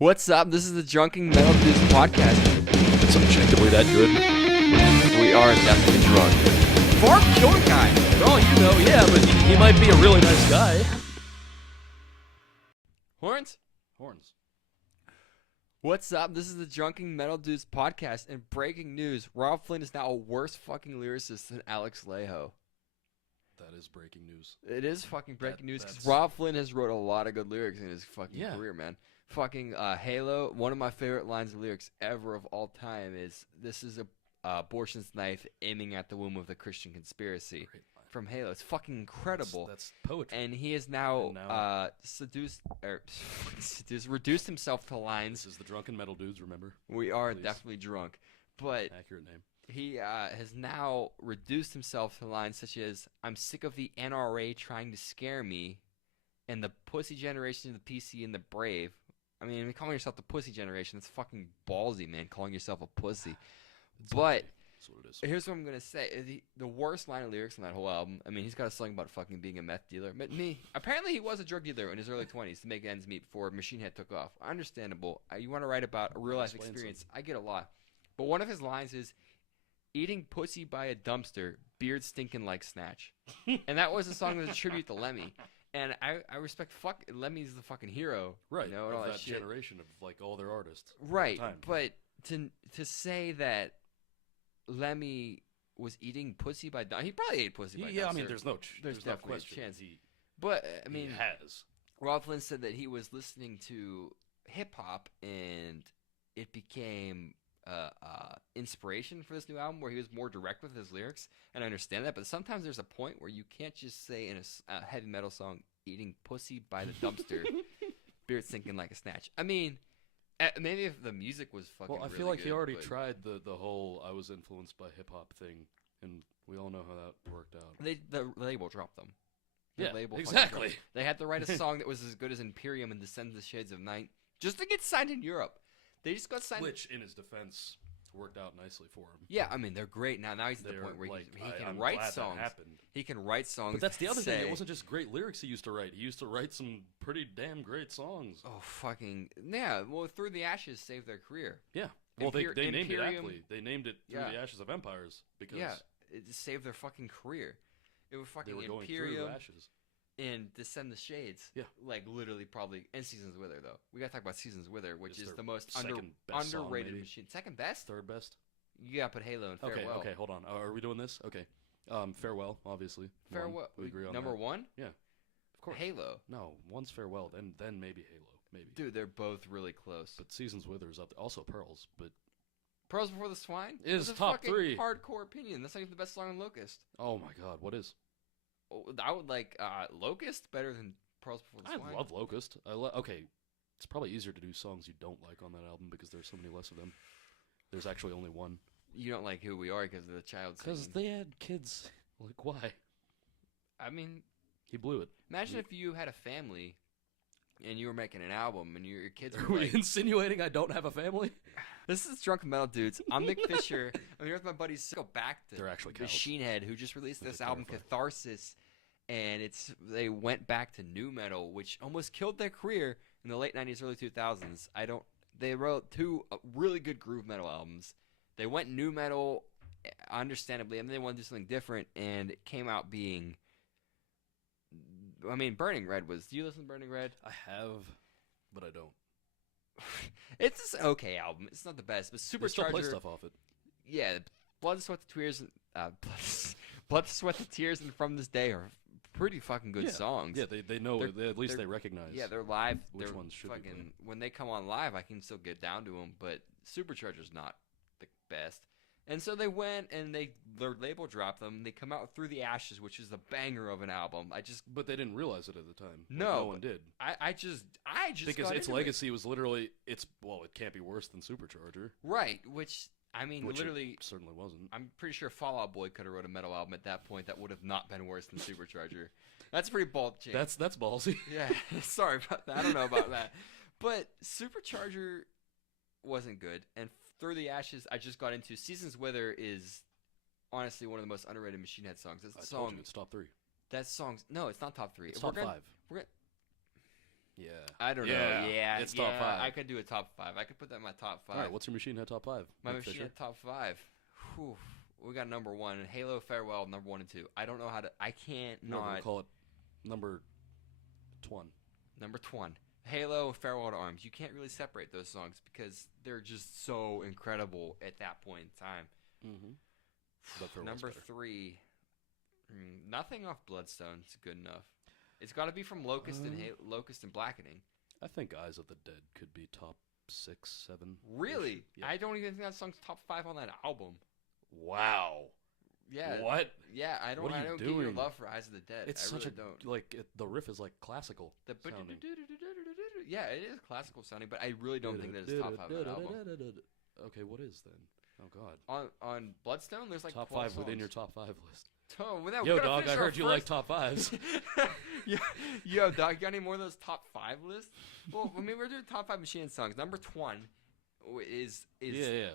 What's up? This is the Drunken Metal Dudes podcast. It's objectively that good. We are definitely drunk. Farm killed a guy. For all you know, yeah, but he might be a really nice guy. Horns? Horns. What's up? This is the Drunken Metal Dudes podcast. And breaking news, Rob Flynn is now a worse fucking lyricist than Alex Laiho. That is breaking news. It is fucking breaking news because Rob Flynn has wrote a lot of good lyrics in his fucking career, man. Fucking Halo, one of my favorite lines of lyrics ever of all time is, "This is a abortion's knife aiming at the womb of the Christian conspiracy." From Halo. It's fucking incredible. That's poetry. And he has now, reduced himself to lines. This is the Drunken Metal Dudes, remember? We are definitely drunk. But accurate name. he has now reduced himself to lines such as, "I'm sick of the NRA trying to scare me, and the pussy generation of the PC and the brave." I mean, calling yourself the pussy generation, that's fucking ballsy, man, calling yourself a pussy. But that's what it is. here's what I'm going to say. The worst line of lyrics on that whole album, I mean, he's got a song about fucking being a meth dealer. But apparently he was a drug dealer in his early 20s to make ends meet before Machine Head took off. Understandable. You want to write about a real-life experience. I get a lot. But one of his lines is, "Eating pussy by a dumpster, beard stinking like Snatch." And that was a song that was a tribute to Lemmy. And I respect Lemmy's the fucking hero, right? You know, and all that shit. Generation of like all their artists, right? But to say that Lemmy was eating pussy by he probably ate pussy by dumpster. I mean, there's no question. Chance. But I mean, he has. Rob Flynn said that he was listening to hip hop and it became inspiration for this new album where he was more direct with his lyrics, and I understand that, but sometimes there's a point where you can't just say in a heavy metal song, "Eating pussy by the dumpster, beard sinking like a snatch." I mean, maybe if the music was fucking I feel really like good, he already tried the whole "I was influenced by hip hop" thing, and we all know how that worked out. The label dropped them. Label exactly. They had to write a song that was as good as Imperium and Descend the Shades of Night just to get signed in Europe. They just got signed. Which, in his defense, worked out nicely for him. Yeah, I mean, they're great. Now he's at the point where he can write songs. He can write songs. But that's the other thing. It wasn't just great lyrics he used to write. He used to write some pretty damn great songs. Oh, fucking... Yeah, well, Through the Ashes saved their career. Yeah. Well, they named it, Imperium, actually. They named it Through the Ashes of Empires. Because it saved their fucking career. It was fucking they were going Imperium through ashes. And Descend the Shades. Yeah. Like, literally, probably... And Seasons Wither, though. We gotta talk about Seasons Wither, which is the most underrated machine. Second best? Third best? You gotta put Halo and Farewell. Okay, hold on. Are we doing this? Okay. Farewell, obviously. Farewell. We agree on number that. one? Yeah. Of course. Halo. No, one's Farewell, then maybe Halo. Maybe. Dude, they're both really close. But Seasons Wither is up there. Also Pearls, but... Pearls Before the Swine? Is top 3. Hardcore opinion. That's not even the best song on Locust. Oh my god, what is? I would like Locust better than Pearls Before the Swine. I love Locust. Okay, it's probably easier to do songs you don't like on that album because there's so many less of them. There's actually only one. You don't like Who We Are because of the child singing. Because they had kids. Like, why? I mean... He blew it. Imagine if you had a family and you were making an album and your kids were Are we insinuating I don't have a family? This is Drunken Metal Dudes. I'm Nick Fisher. I'm here with my buddies. Go back to They're actually cows. Machine Head, who just released this album, Catharsis, and they went back to nu metal, which almost killed their career in the late 90s, early 2000s. They wrote 2 really good groove metal albums. They went nu metal, understandably, and they wanted to do something different, and it came out being... I mean, Burning Red was... Do you listen to Burning Red? I have, but I don't. It's an okay album. It's not the best, but Supercharger... They still play stuff off it. Yeah, Blood, Sweat, the Tears, Blood, Sweat, the Tears, and From This Day are pretty fucking good songs. Yeah, they know. At least they recognize. Yeah, they're live. Which ones should be played. When they come on live, I can still get down to them, but Supercharger's not the best. And so they went and their label dropped them. They come out Through the Ashes, which is a banger of an album. But they didn't realize it at the time. No one did. I just because its legacy was literally it can't be worse than Supercharger. Right, which I mean, literally it certainly wasn't. I'm pretty sure Fall Out Boy could have wrote a metal album at that point that would have not been worse than Supercharger. That's a pretty bold change. That's ballsy. Yeah, sorry about that. I don't know about that. But Supercharger wasn't good, and Through the Ashes, I just got into. Seasons Wither is honestly one of the most underrated Machine Head songs. That told you it's top 3. That song's no, it's not top 3. It's top 5. We're gonna, Yeah. I don't know. Yeah, It's top 5. I could do a top 5. I could put that in my top 5. All right, what's your Machine Head top 5? My Nick Machine Fisher? Head top 5. Whew. We got number 1. Halo Farewell, number 1 and 2. I don't know how to. I can't No, we'll not. call it number 1. Number 1. Halo Farewell to Arms. You can't really separate those songs because they're just so incredible at that point in time. Mm-hmm. But Farewell's Number better. 3. Nothing off Bloodstone is good enough. It's got to be from Locust and Blackening. I think Eyes of the Dead could be top 6, 7. Really? Yeah. I don't even think that song's top 5 on that album. Wow. Yeah. What? Yeah, I don't. What are I you don't get your doing? love for Eyes of the Dead. It's I such really a don't. like the riff is like classical. Sounding. Yeah, it is classical sounding, but I really don't think that it's top 5 on the album. Okay, what is then? Oh God. On Bloodstone, there's like top 12 5 songs. within your top 5 list. Oh, well, Yo, dog, I heard you like top 5s. Yo, dog, you got any more of those top 5 lists? Well, I mean, we're doing top 5 Machine Head songs. Number 1 is yeah.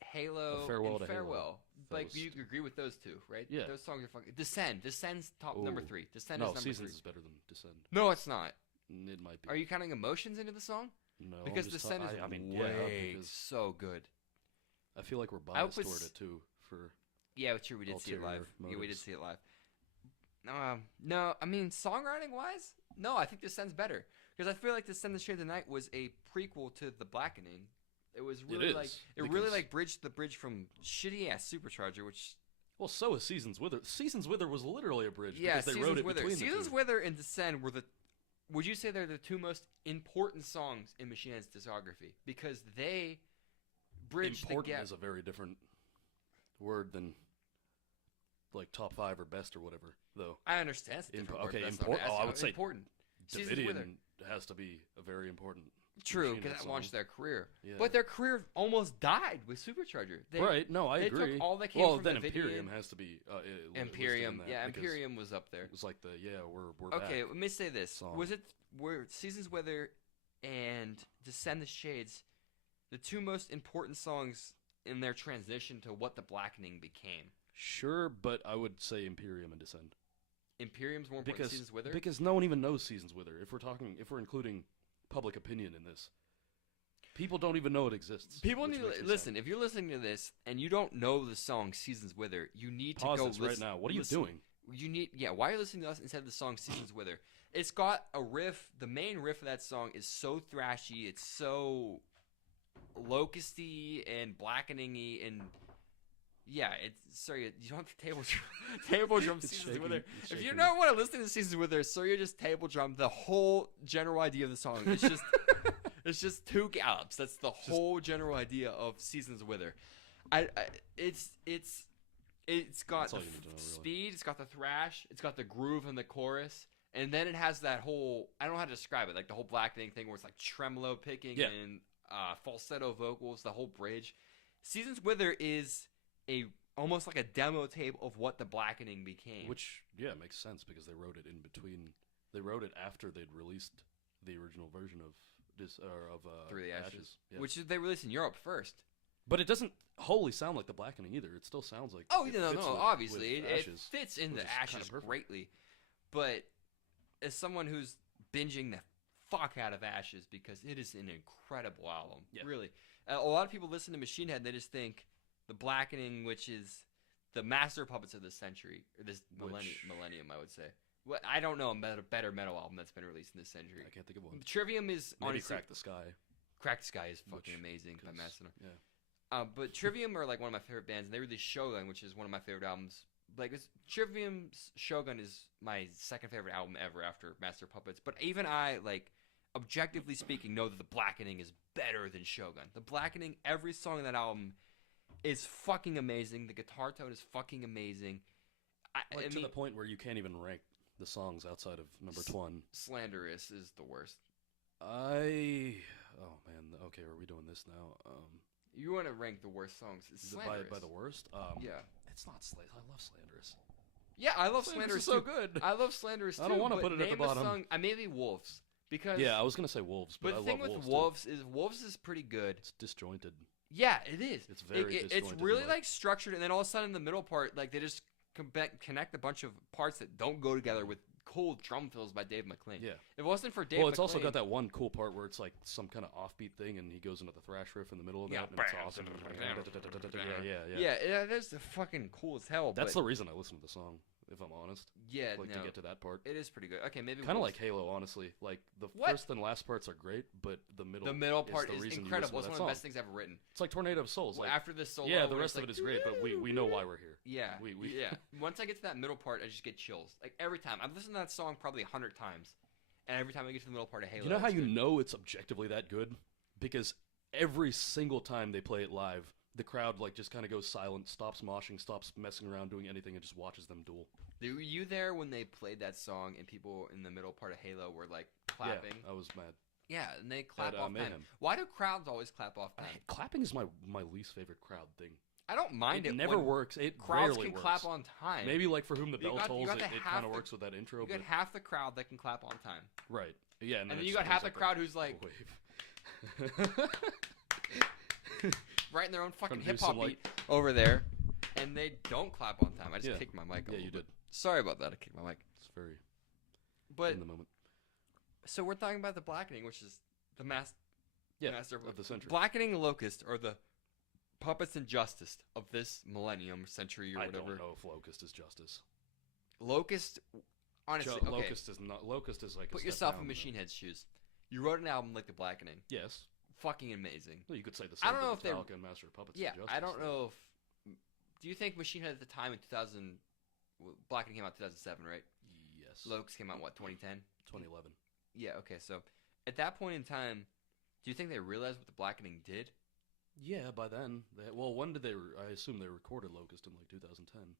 Halo Farewell and to Farewell. Halo. Like, Those- you agree with those two, right? Yeah. Those songs are fucking. Descend's top number Ooh. 3. Descend No, is number Seasons 3. is better than Descend. No, it's not. It might be. Are you counting emotions into the song? No, I'm Because just Descend is I mean, way because so good. I feel like we're I biased was- toward it too. For Yeah, true. We did see it live. Ulterior Yeah, we did motives. see it live. No, I mean songwriting wise, no. I think Descend's better because I feel like Descend the Shade of the Night was a prequel to The Blackening. It was really is, like it really because- like bridged the bridge from shitty ass Supercharger, which well, so is Seasons Wither. Seasons Wither was literally a bridge yeah, because they Seasons wrote it Wither. between Seasons the two. Wither and Descend were the. Would you say they're the two most important songs in Machine Head's discography because they bridged Important the gap? is a very different word than like top 5 or best or whatever, though. I understand. It's a different word, okay, but that's not important. what I'm Oh, I asking. would say important. Seasons Wither. Davidian has to be a very important. True, Machine because Head that song. launched their career. Yeah. But their career almost died with Supercharger. Right? No, I they agree. took all that came well, from then Davidian. Imperium has to be Imperium, listed in that yeah, because Imperium was up there. It was like we're Okay, back. let me say this: song. were Seasons Weather and Descend the Shades the two most important songs in their transition to what the Blackening became? Sure, but I would say Imperium and Descend Imperium's more important than Seasons Wither. because no one even knows Seasons Wither. If we're including public opinion in this, people don't even know it exists. People which need makes to me listen. sad. If you're listening to this and you don't know the song "Seasons Wither," you need to Pause go this listen right now. What are you listen. doing? You need why are you listening to us instead of the song Seasons Wither? It's got a riff. The main riff of that song is so thrashy. It's so locusty and blackening-y and yeah, it's sorry, you don't have to table drum It's Seasons shaking- Wither. it's If you shaking don't want to listen to Seasons Wither, so you just table drum the whole general idea of the song. It's just it's just two gallops. That's the whole general idea of Seasons Wither. It's got That's the all you need to know, really. speed, it's got the thrash, it's got the groove in the chorus, and then it has that whole I don't know how to describe it, like the whole blackening thing where it's like tremolo picking Yeah. and falsetto vocals, the whole bridge. Seasons Wither is almost like a demo tape of what the blackening became. Which makes sense because they wrote it in between. They wrote it after they'd released the original version of this Through the Ashes. Yeah. Which they released in Europe first. But it doesn't wholly sound like the blackening either. It still sounds like Oh, it no, fits with obviously. It Ashes, fits in which the is kinda Ashes perfect. greatly. But as someone who's binging the fuck out of Ashes because it is an incredible album. Yeah. Really. A lot of people listen to Machine Head and they just think the blackening, which is the master puppets of this century, or this millennium, I would say. Well, I don't know a better metal album that's been released in this century. I can't think of one. Trivium is Maybe honestly Crack the Sky. Crack the Sky is fucking Which- amazing by 'cause- Mastodon. Yeah. But Trivium are like one of my favorite bands, and they released Shogun, which is one of my favorite albums. Like Trivium's Shogun is my second favorite album ever after Master Puppets. But even I, like, objectively speaking, know that the Blackening is better than Shogun. The Blackening, every song in that album is fucking amazing. The guitar tone is fucking amazing. I To mean, the point where you can't even rank the songs outside of number 1. Slanderous is the worst. Oh man, okay, are we doing this now? You want to rank the worst songs? It's Slanderous. By the worst? Yeah. It's not I love Slanderous. Yeah, I love Slanderous Slanderous is so too. good. I love Slanderous too. I don't wanna but put it at the name a bottom. Song, maybe Wolves. Because Yeah, I was gonna say Wolves, but the I thing love with Wolves too. Wolves is pretty good. It's disjointed. Yeah, it is. It's very It's disjointed really and, like structured, and then all of a sudden in the middle part, like they just connect a bunch of parts that don't go together with cool drum fills by Dave McClain. Yeah. If it wasn't for Dave Well, it's McClain, also got that one cool part where it's like some kind of offbeat thing, and he goes into the thrash riff in the middle of that, and it's awesome. Yeah. It is fucking cool as hell. That's but, the reason I listen to the song, if I'm honest. yeah, Like, to get to that part. it is pretty good. Okay, maybe Kind of like Halo, honestly. Like, the first and last parts are great, but the middle part is is the reason incredible. You It's listen one to of the that best things ever written. It's like Tornado of Souls. Like, After this solo, yeah, the where rest it's of like, it is great, but we know why we're here. Yeah, We yeah. Once I get to that middle part, I just get chills. Like every time I've listened to that song probably 100 times, and every time I get to the middle part of Halo, You know how it's you good. know it's objectively that good? Because every single time they play it live, the crowd like just kind of goes silent, stops moshing, stops messing around doing anything, and just watches them duel. Were you there when they played that song and people in the middle part of Halo were like clapping? Yeah, I was mad. Yeah, and they clap At, off time. Mayhem. Why do crowds always clap off time? Clapping is my least favorite crowd thing. I don't mind it. Never when works. It crowds rarely can works. clap on time. Maybe like For Whom the You Bell got- you Tolls, got it to kind have of the- works with that intro. You got But, half the crowd that can clap on time, right. Yeah, and then it you just got half goes the up crowd a who's like wave. writing their own fucking Trying to do hip hop some, like- beat over there, and they don't clap on time. I just Yeah. kicked my mic. Yeah, you did. Sorry about that. I kicked my mic. It's very But in the moment. so we're talking about the blackening, which is the master Of the century. blackening and locust are the puppets and justice of this millennium, century, or I whatever. don't know if Locust is justice. Locust, honestly, okay. Locust is not. Locust is like. Put a step yourself down, in though. Machine Head's shoes. You wrote an album like The Blackening. Yes. Fucking amazing. Well, you could say the I same don't know for if they- Metallica and Master of Puppets. Yeah, and Justice, I don't though. know if. Do you think Machine Head at the time in 2000, Blackening came out 2007, right? Yes. Locust came out what 2010? 2011. Yeah. Okay. So at that point in time, do you think they realized what The Blackening did? Yeah, by then. When did they? I assume they recorded Locust in like 2010.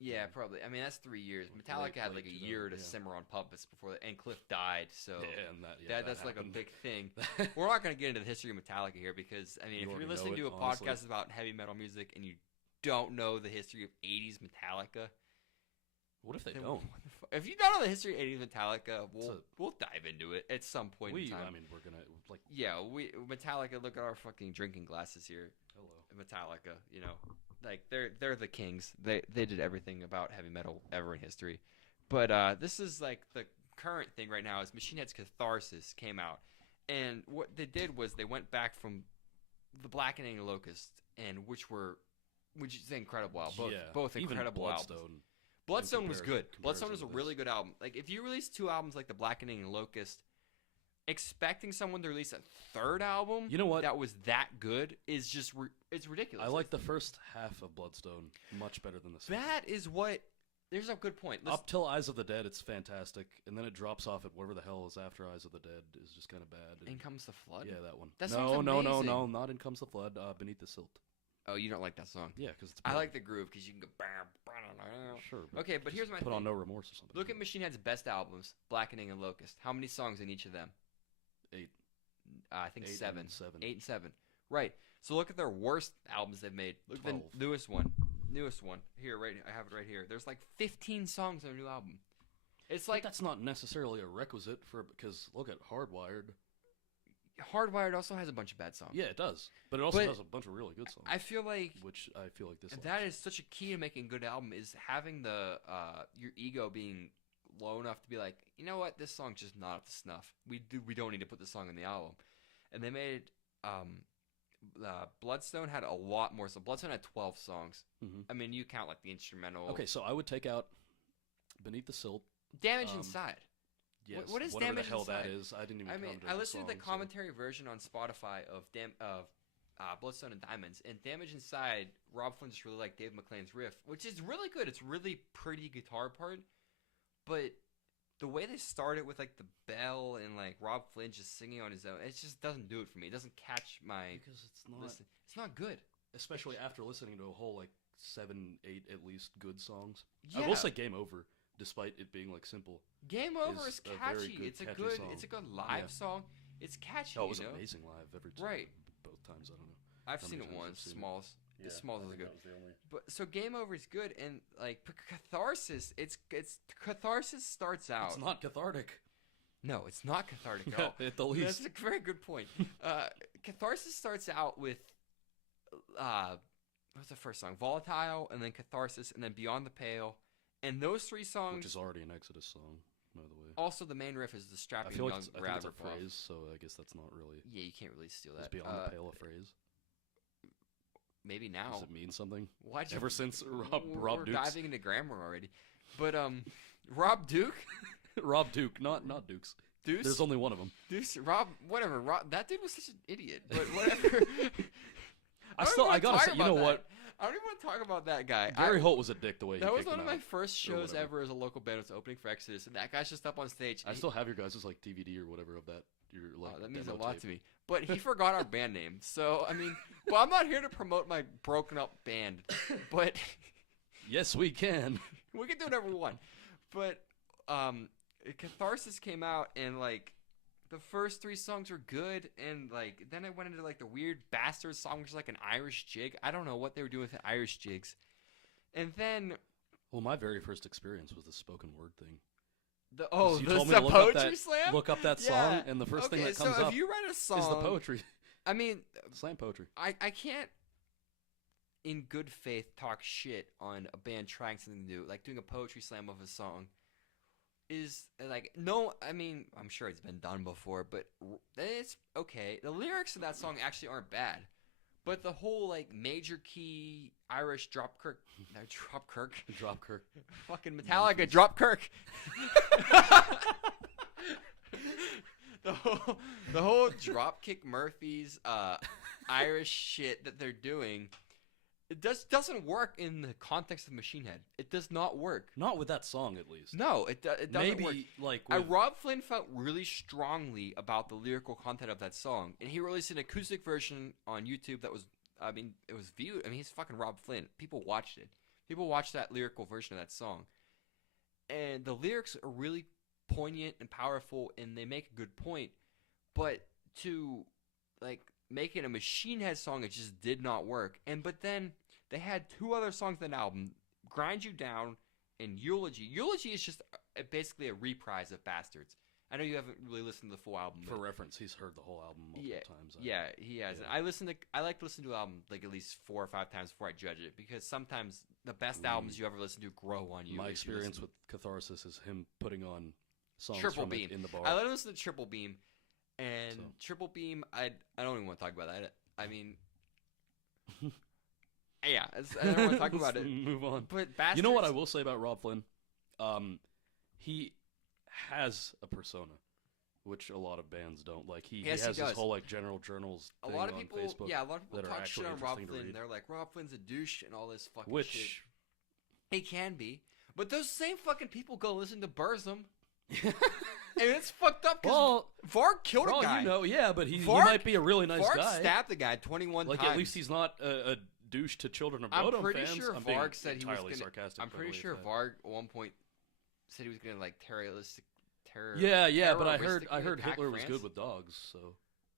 Yeah, Yeah. probably. I mean, that's 3 years. Late- Metallica had late like a 2000, year to yeah. simmer on puppets before, and Cliff died. So Yeah, and that that's like a happened. big thing. We're not going to get into the history of Metallica here because, I mean, You if already you're know listening it, to a honestly. podcast about heavy metal music and you don't know the history of 80s Metallica, What if they then don't? what the if you don't know the history of 80s Metallica, It's we'll dive into it at some point in time. I mean, we're gonna like. Yeah, Metallica, look at our fucking drinking glasses here. Hello. Metallica, you know, like they're the kings. They did everything about heavy metal ever in history. But this is like the current thing right now is Machine Head's Catharsis came out, and what they did was they went back from the Blackening and Locust, and which is an incredible album. Both even incredible Bloodstone. albums. Bloodstone was good. Bloodstone was a comparison to really this. good album. Like if you release two albums like the Blackening and Locust, expecting someone to release a third album, You know what? that was that good is just it's ridiculous. I like the first half of Bloodstone much better than the second. that is what. There's a good point. Up till Eyes of the Dead, it's fantastic, and then it drops off at whatever the hell is after Eyes of the Dead is just kind of bad. And In Comes the Flood. yeah, that one. That no, song's no, amazing. not In Comes the Flood. Beneath the Silt. Oh, you don't like that song? Yeah, because it's. I like the groove because you can go. Sure. Okay, but here's my Put thing. on No Remorse or something. Look at Machine Head's best albums, Blackening and Locust. How many songs in each of them? 8. I think 8 seven. and 7. 8 and 7. Right. So look at their worst albums they've made. Look at 12. the newest one. Newest one. Here, right. I have it right here. There's like 15 songs on a new album. It's But like that's not necessarily a requisite for because look at Hardwired. Hardwired also has a bunch of bad songs. Yeah, it does, but it also But has a bunch of really good songs. I feel like which I feel like this. that is such a key to making a good album is having the your ego being low enough to be like, you know what, this song's just not up to snuff. We don't need to put this song in the album. And they made Bloodstone had a lot more. So Bloodstone had 12 songs. Mhm. I mean, you count like the instrumental. Okay, so I would take out Beneath the Silt. Damage Inside. Yes, What is whatever Damage the hell that Inside? is. I didn't even. I mean, count it I as a listened to the song, so- commentary version on Spotify of Bloodstone and Diamonds, and Damage Inside, Rob Flynn just really liked Dave McClain's riff, which is really good. It's really pretty guitar part, but the way they start it with like the bell and like Rob Flynn just singing on his own, it just doesn't do it for me. It doesn't catch my because it's not, listen. It's not good. especially after listening to a whole like 7, 8 at least good songs. Yeah. I will say Game Over, despite it being like simple. Game Over is a very catchy. good, It's a catchy good. song. It's a good live Yeah. song. It's catchy. Oh, it was you know? amazing live every time. Right. Both times, I don't know. I've How seen many it times once. I've seen it. Smalls. Yeah, Smalls I is think good. that was the only. But so Game Over is good, and like Catharsis, it's Catharsis starts out. It's not cathartic. No, it's not cathartic at all. At the least. That's a very good point. Catharsis starts out with what's the first song? Volatile, and then Catharsis, and then Beyond the Pale, and those three songs. Which is already an Exodus song. No Other Way. Also, the main riff is the I strapping feel like young I think rap it's a ripoff. phrase, so I guess that's not really. Yeah, you can't really steal It's that. beyond the pale of phrase. Maybe now. Does it mean something? Why'd you, Ever since Rob we're Dukes. diving into grammar already. But Rob Duke, Rob Duke, not Dukes. Deuce, There's only one of them. Deuce, Rob, whatever. Rob, that dude was such an idiot. But whatever. I gotta say, you know what? I don't even want to talk about that guy. Gary Holt was a dick the way he That was kicked one him of my out. first shows whatever. ever as a local band. Was opening for Exodus, and that guy's just up on stage. I still have your guys' like DVD or whatever of that. Your like that means a demo lot tape. to me. But he forgot our band name, so I mean, well, I'm not here to promote my broken up band, but Yes, we can. we can do whatever we want. But Catharsis came out, and like the first 3 songs were good, and like then I went into like the weird bastard song, which is like an Irish jig. I don't know what they were doing with the Irish jigs, and then Well, my very first experience was the spoken word thing. the You told me to look up poetry that- slam. Look up that song, Yeah. and the first thing Okay, that comes so up if you write a song, is the poetry. I mean, Slam poetry. I can't, in good faith, talk shit on a band trying something new. Like doing a poetry slam of a song is like, no, I mean, I'm sure it's been done before, but it's okay. The lyrics of that song actually aren't bad. But the whole like major key Irish drop kirk, Drop Kirk. fucking Metallica Memphis. drop kirk. the whole Dropkick Murphys Irish shit that they're doing, it doesn't work in the context of Machine Head. It does not work. Not with that song, at least. No, it doesn't Maybe work. like with, Rob Flynn felt really strongly about the lyrical content of that song, and he released an acoustic version on YouTube that was, I mean, it was viewed. I mean, he's fucking Rob Flynn. People watched it. People watched that lyrical version of that song, and the lyrics are really poignant and powerful, and they make a good point. But to like make it a Machine Head song, it just did not work. But then they had 2 other songs on the album, Grind You Down and Eulogy. Eulogy is just basically a reprise of Bastards. I know you haven't really listened to the full album. for reference, he's heard the whole album multiple times. Yeah, he has. Yeah. And I like to listen to an album like at least 4 or 5 times before I judge it, because sometimes the best albums you ever listen to grow on you. My as you experience listen. with Catharsis is him putting on songs Triple from Beam it in the bar. I let him listen to Triple Beam, and So. Triple Beam, I don't even want to talk about that. I mean, yeah, I don't want to talk about Let's it. Move on. But Bastards, You know what I will say about Rob Flynn? He has a persona, which a lot of bands don't. Like he Yes, he has does. this whole like general journals a thing lot of on people, Facebook, yeah, a lot of people that are talk shit actually on Rob interesting to Flynn. read. They're like, Rob Flynn's a douche and all this fucking shit. which He can be, but those same fucking people go listen to Burzum, and it's fucked up because well, Varg killed for a all guy. you know, yeah, but he Varg- might be a really nice Varg guy. stabbed the guy 21 Like times. at least he's not a douche to Children of I'm Bodom pretty fans. sure I'm being Varg said he was entirely gonna. sarcastic. I'm by pretty the way, sure if that- Varg at one point said he was gonna like terroristic. Yeah, but I heard terroristically attack Hitler was France. good with dogs, so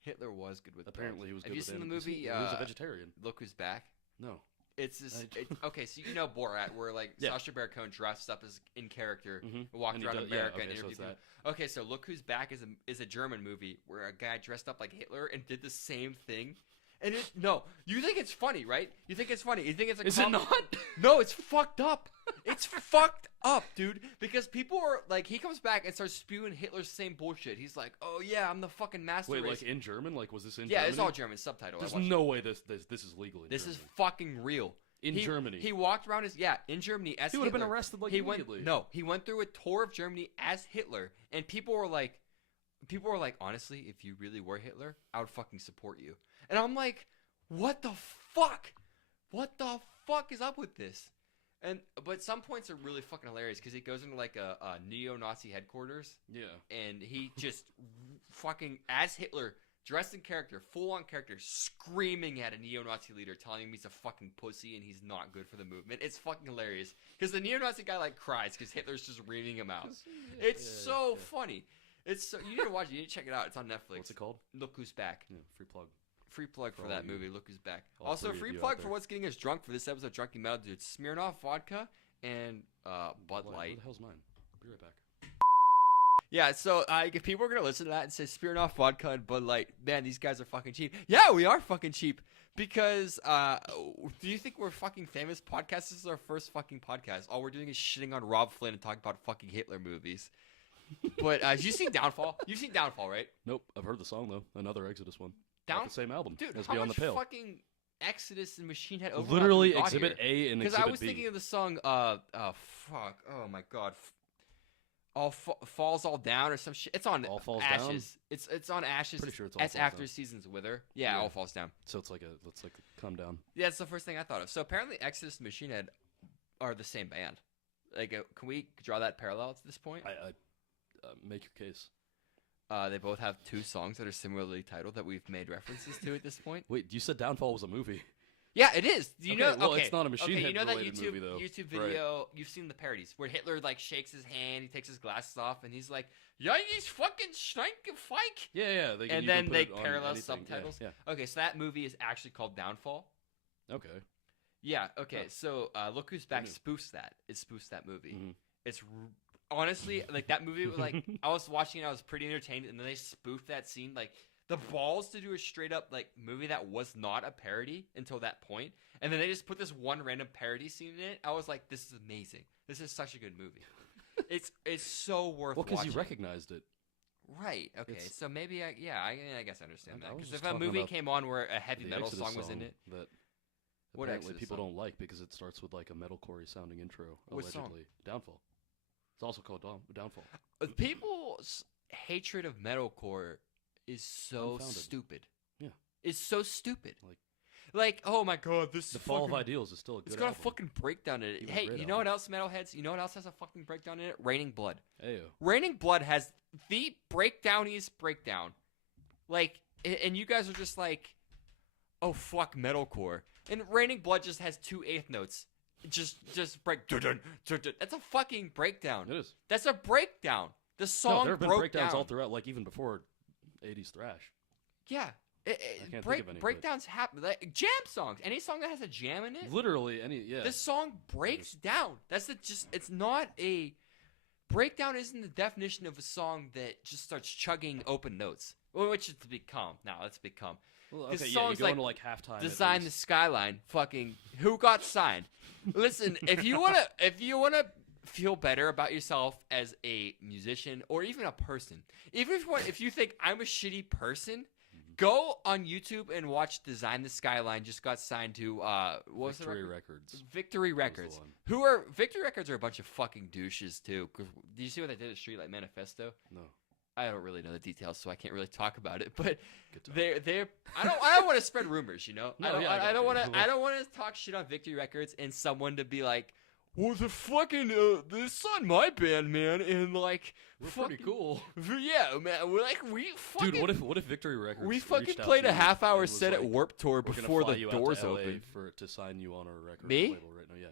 Hitler was good with apparently dogs. he was Have good you with seen the animals. movie? He was a vegetarian. Look Who's Back. No. It's this. I- Okay, so you know Borat, where like Yeah. Sacha Baron Cohen dressed up as in character, Mhm. walked And he around does- America yeah, and okay, so interviewed it's people. Okay, so Look Who's Back is a German movie where a guy dressed up like Hitler and did the same thing. And no, you think it's funny, right? You think it's funny. You think it's a Is it not? No, it's fucked up. It's fucked up, dude. Because people are like, he comes back and starts spewing Hitler's same bullshit. He's like, oh yeah, I'm the fucking master Wait, race. like in German? Like was this in Yeah, Germany? it's all German subtitle. There's no way this is legal in This Germany. is fucking real. In Germany. He walked around in Germany as He would have been Hitler. arrested like he immediately. he went through a tour of Germany as Hitler, and people were like, honestly, if you really were Hitler, I would fucking support you. And I'm like, what the fuck? What the fuck is up with this? But some points are really fucking hilarious because he goes into like a neo-Nazi headquarters, Yeah. and he just fucking as Hitler, dressed in character, full-on character, screaming at a neo-Nazi leader, telling him he's a fucking pussy and he's not good for the movement. It's fucking hilarious because the neo-Nazi guy like cries because Hitler's just reaming him out. It's so funny. It's so you need to watch it. You need to check it out. It's on Netflix. What's it called? Look Who's Back. Yeah, free plug. Free plug for all that you- movie. Look Who's Back. all Also, three of free you out plug for there. what's getting us drunk for this episode of Drunken Metal Dudes. Smirnoff vodka and Bud Where Light. the hell's mine? Be right back. Yeah, so if people are going to listen to that and say Smirnoff vodka and Bud Light, man, these guys are fucking cheap. Yeah, we are fucking cheap. Because, do you think we're fucking famous podcasts? This is our first fucking podcast. All we're doing is shitting on Rob Flynn and talking about fucking Hitler movies. But have you seen Downfall? You've seen Downfall, right? Nope, I've heard the song though. Another Exodus one. Down Off the same album. Dude, as how Beyond much the Pale. fucking Exodus and Machine Head overlap Literally we got Exhibit here? A and Because Exhibit I was B. thinking of the song, fuck, oh my god, Falls All Down or some shit. It's on All Falls Ashes. Down? It's on Ashes. Pretty sure it's All It's Falls after Down. Seasons Wither. Yeah, Yeah. All Falls Down. So it's like a calm down. Yeah, that's the first thing I thought of. So apparently Exodus and Machine Head are the same band. Like, can we draw that parallel to this point? I make your case. They both have 2 songs that are similarly titled that we've made references to at this point. Wait, you said Downfall was a movie. Yeah, it is. Do you Okay, know? well, okay, it's not a Machine okay, Head you know that related YouTube movie, though. YouTube Right. video. You've seen the parodies where Hitler like shakes his hand, he takes his glasses off, and he's like, "Yeah, he's fucking Schneink-Feik." Yeah. And then they parallel subtitles. Yeah. Okay, so that movie is actually called Downfall. Okay. Yeah. Okay. Oh. So Look Who's Back knew? spoofs that. It spoofs that movie. Mhm. It's honestly like that movie. Like I was watching it, I was pretty entertained, and then they spoofed that scene. Like the balls to do a straight up like movie that was not a parody until that point, and then they just put this one random parody scene in it. I was like, this is amazing. This is such a good movie. It's so worth. Well, because watching. you recognized it. Right. Okay. It's- So maybe I guess I understand I that was because just if a talking movie about came on where a heavy The metal Exodus song was in it, That What apparently Exodus people song? don't like because it starts with like a metalcore sounding intro. What Allegedly, song? Downfall. It's also called Downfall. people's hatred of metalcore is so Unfounded. stupid. Yeah. It's so stupid. Like, oh my god, this The is Fall fucking, of Ideals is still a good it's got album. a fucking breakdown in it. Even a Hey, great you know what album. else, metalheads? You know what else has a fucking breakdown in it? Raining Blood. Ayo. Raining Blood has the breakdowniest breakdown. Like, and you guys are just like, oh fuck metalcore. And Raining Blood just has 2 eighth notes. Just break. Dun-dun, dun-dun. That's a fucking breakdown. It is. That's a breakdown. The No, song there have been broke breakdowns down. all throughout, like even before 80s thrash. Yeah. can't think of any, but- Breakdowns happen. Like, jam songs. Any song that has a jam in it. Literally any, yeah. This song breaks down. It's not a breakdown. Isn't the definition of a song that just starts chugging open notes, which it's become now. It's become Well, this okay, yeah, you song's go like into like halftime. at Design the least. Skyline. Fucking who got signed? Listen, if you wanna feel better about yourself as a musician or even a person, even if you think I'm a shitty person. Go on YouTube and watch Design the Skyline. Just got signed to what was the Victory record? Records. Victory was the Records. one. Victory Records are a bunch of fucking douches too. 'Cause did you see what they did at Streetlight Manifesto? No. I don't really know the details, so I can't really talk about it. But Good talk. they're I don't want to spread rumors, you know. No, yeah, I I don't got want you. to talk shit on Victory Records and someone to be like, well, the fucking this on my band, man, and like We're fucking, pretty cool. Yeah, man. We're like we fucking. Dude, what if Victory Records we reached fucking out played to a you half-hour and was set at like, Warped Tour "We're gonna before fly the you out doors to LA opened. to sign you on our record Me? label right now." Yeah.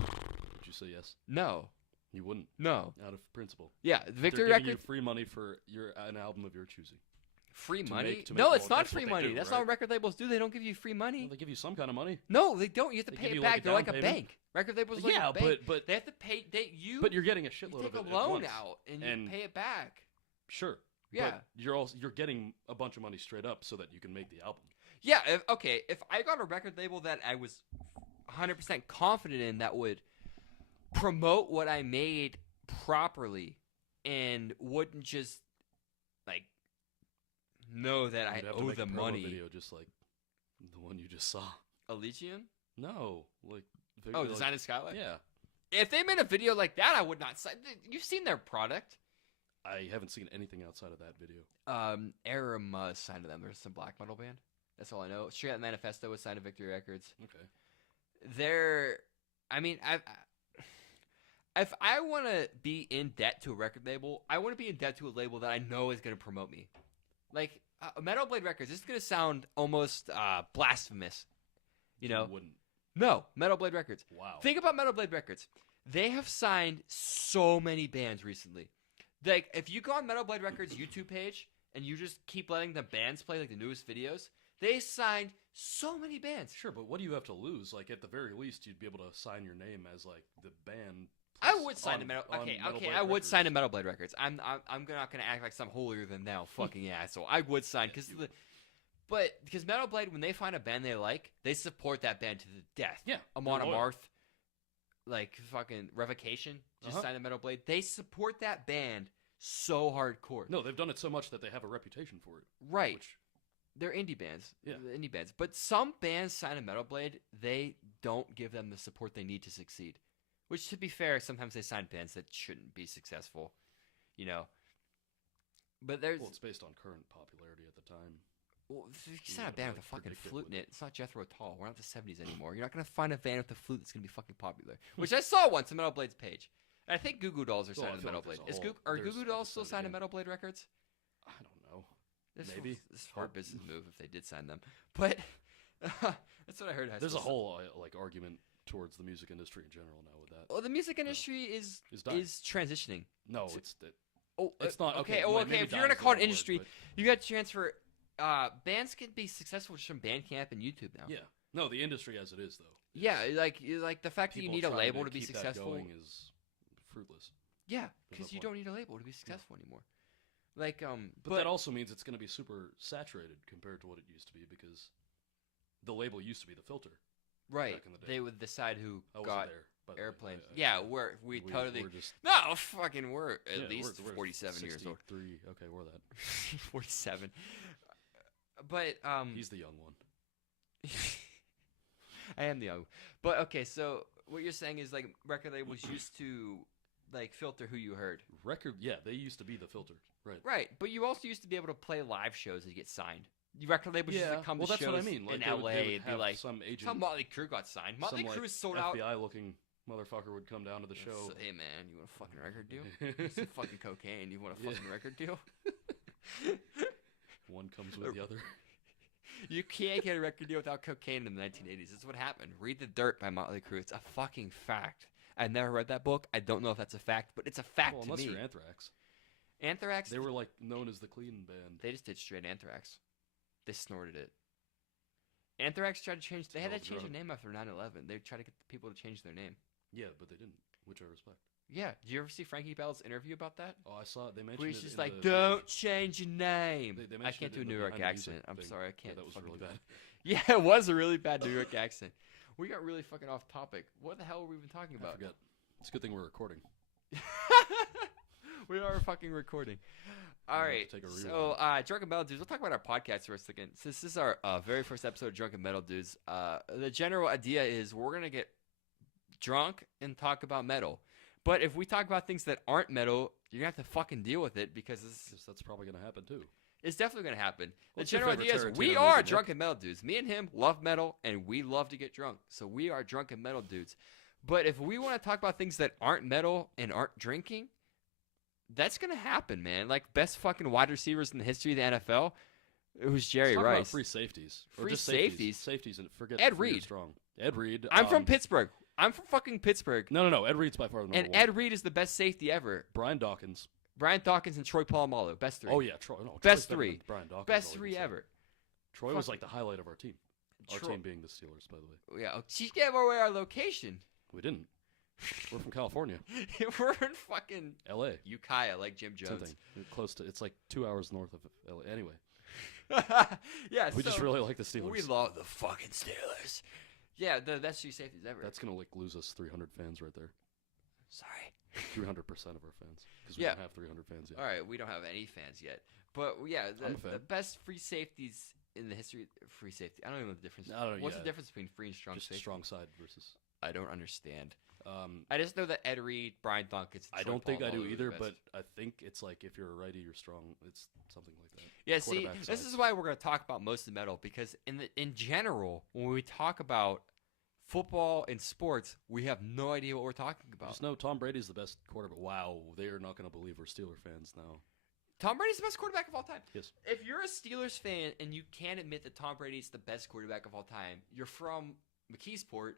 Would you say yes? No, You wouldn't, no. out of principle. Yeah, They're Victory giving you Records. free money for an album of your choosing. Free to money? make- to No, make- it's well, not that's what free they money. do, That's right? not what record labels do. They don't give you free money. Well, they give you some kind of money. No, they don't. You have to They pay give it you, like, back. a They're down like a payment? bank. Record labels are like Yeah, a bank. but they have to pay. but you're getting a you shitload take of a it loan at once. out and and- you pay it back. Sure. Yeah. But you're getting a bunch of money straight up so that you can make the album. Yeah. If I got a record label that I was 100% confident in that would promote what I made properly and wouldn't just like know that I You'd have to owe make a them promo money. video just like the one you just saw. Elysium? No, like Oh, like, Design and Skyline? Yeah, If they made a video like that, I would not sign. You've seen their product. I haven't seen anything outside of that video. Aram signed to them. There's some black metal band. That's all I know. Straight Out Manifesto was signed to Victory Records. Okay. If I want to be in debt to a record label, I want to be in debt to a label that I know is going to promote me. Like Metal Blade Records. This is going to sound almost blasphemous. You know? wouldn't. No, Metal Blade Records. Wow. Think about Metal Blade Records. They have signed so many bands recently. Like, if you go on Metal Blade Records' YouTube page and you just keep letting the bands play, like the newest videos, they signed so many bands. Sure, but what do you have to lose? Like at the very least, you'd be able to sign your name as like the band. I plus would sign on- to Metal. on Okay, Metal Blade I would Records. sign to Metal Blade Records. I'm not gonna act like some holier than thou fucking asshole. I would sign because because Metal Blade, when they find a band they like, they support that band to the death. Yeah, Amon they're loyal. Amarth, like fucking Revocation just Uh-huh. signed to Metal Blade. They support that band so hardcore. No, they've done it so much that they have a reputation for it. Right. Which, They're indie bands. Yeah. They're indie bands. But some bands sign a Metal Blade, they don't give them the support they need to succeed. Which, to be fair, sometimes they sign bands that shouldn't be successful. You know. But there's... well, it's based on current popularity at the time. Well, if you You sign a gotta, band like, with a fucking predict it flute in with it, it's not Jethro Tull. We're not the 70s anymore. You're not going to find a band with a flute that's going to be fucking popular. Which I saw once on Metal Blade's page. And I think Goo Goo Dolls are Well, I signed to feel Metal like Blade. there's a whole- Are there's Goo Goo Dolls a still percent signed to again. Metal Blade Records? I don't know. This Maybe. This is a hard business move if they did sign them. But that's what I heard. There's a whole like argument towards the music industry in general now with that. Well, the music industry is dying. transitioning. No, it's Oh, it's not okay. okay. Oh, well, okay. maybe If you're gonna dying's the call it wrong word, industry, but you got to transfer. Bands can be successful just from Bandcamp and YouTube now. yeah. No, the industry as it is though. Yeah, like the fact that you People need a trying label to be keep that successful. going is fruitless. Yeah, There's because no you point. don't need a label to be successful anymore. Like But that also means it's going to be super saturated compared to what it used to be because the label used to be the filter. right, back in the day. they would decide who I wasn't got there. By the way. airplanes. I- Yeah, we totally. We're just No, fucking, we're at yeah, least we're 47 years old. 63. Okay, we're that. 47. But He's the young one. I am the young. But okay, so what you're saying is like record labels used to like filter who you heard. Record, yeah, they used to be the filter, right? Right, but you also used to be able to play live shows and get signed. The record labels used to come well, to that's shows what I mean. Like, in they would- LA. they would It'd be have like, some agent, how Motley Crue got signed. Motley some, Crue like, sold out. FBI-looking motherfucker would come down to the show. So, hey man, you want a fucking record deal? You want some fucking cocaine. You want a Yeah. fucking record deal? One comes with the other. You can't get a record deal without cocaine in the 1980s. That's what happened. Read The Dirt by Motley Crue. It's a fucking fact. I've never read that book. I don't know if that's a fact, but it's a fact Well, to unless me. you're Anthrax. Anthrax, They were like known as the clean band. they just did straight anthrax. They snorted it. Anthrax tried to change. They had to Smelled change their drug. name after 9/11. They tried to get the people to change their name. Yeah, but they didn't, which I respect. Yeah. Did you ever see Frankie Bell's interview about that? Oh, I saw it. They mentioned Where he's it just in like, the "Don't change your name." They I mentioned can't it do a in New the York behind the music accent. I'm thing. sorry, I Yeah, can't. that was fucking really do bad. that. Yeah, it was a really bad New York accent. We got really fucking off topic. What the hell were we even talking I about? forget. It's a good thing we're recording. We are fucking recording. All We'll have right. to take a So, Drunken Metal Dudes, we'll talk about our podcast for a second. Since this is our very first episode of Drunken Metal Dudes, the general idea is we're going to get drunk and talk about metal. But if we talk about things that aren't metal, you're going to have to fucking deal with it because Guess that's probably going to happen too. it's definitely going to happen. The What's your general favorite idea is Tarantino we movie, are Nick? Drunken Metal Dudes. Me and him love metal, and we love to get drunk. So we are Drunken Metal Dudes. But if we want to talk about things that aren't metal and aren't drinking, that's going to happen, man. Like, best fucking wide receivers in the history of the NFL, it was Jerry Let's talk about Rice. free safeties. Or Free just safeties? Safeties and forget Ed free or Reed. Strong. Ed Reed. I'm from Pittsburgh. I'm from fucking Pittsburgh. No. Ed Reed's by far the number And one. Ed Reed is the best safety ever. Brian Dawkins. Brian Dawkins and Troy Polamalu, best three. Oh yeah, Troy. No, Best Troy's better three. than Brian Dawkins. Best all I can three say. ever. Troy was like the highlight of our team. Our Troy- team being the Steelers, by the way. Yeah, she gave away our location. We didn't. We're from California, We're in fucking L.A. Ukiah, like Jim Same Jones. thing. We're close to. It's like 2 hours north of L.A. Anyway, Yeah, we so just really like the Steelers. we love the fucking Steelers. Yeah, the best three safeties ever. That's gonna like lose us 300 fans right there. Sorry. 300% of our fans, because we Yeah. don't have 300 fans yet. All right, we don't have any fans yet, but yeah, I'm a fan. the best free safeties in the history. Free safety. I don't even know the difference. I don't know, What's yeah. the difference between free and strong Just safety? strong side versus. I don't understand. Um, I just know that Ed Reed, Brian Dawkins. and I Troy don't think I Polamalu do are the either, best. but I think it's like if you're a righty, you're strong. It's something like that. Yeah, see, Quarterback this side. is why we're going to talk about most of metal because in general, when we talk about football and sports, we have no idea what we're talking about. Just know Tom Brady's the best quarterback. Wow, they are not going to believe we're Steeler fans now. Tom Brady's the best quarterback of all time. Yes. If you're a Steelers fan and you can't admit that Tom Brady's the best quarterback of all time, you're from McKeesport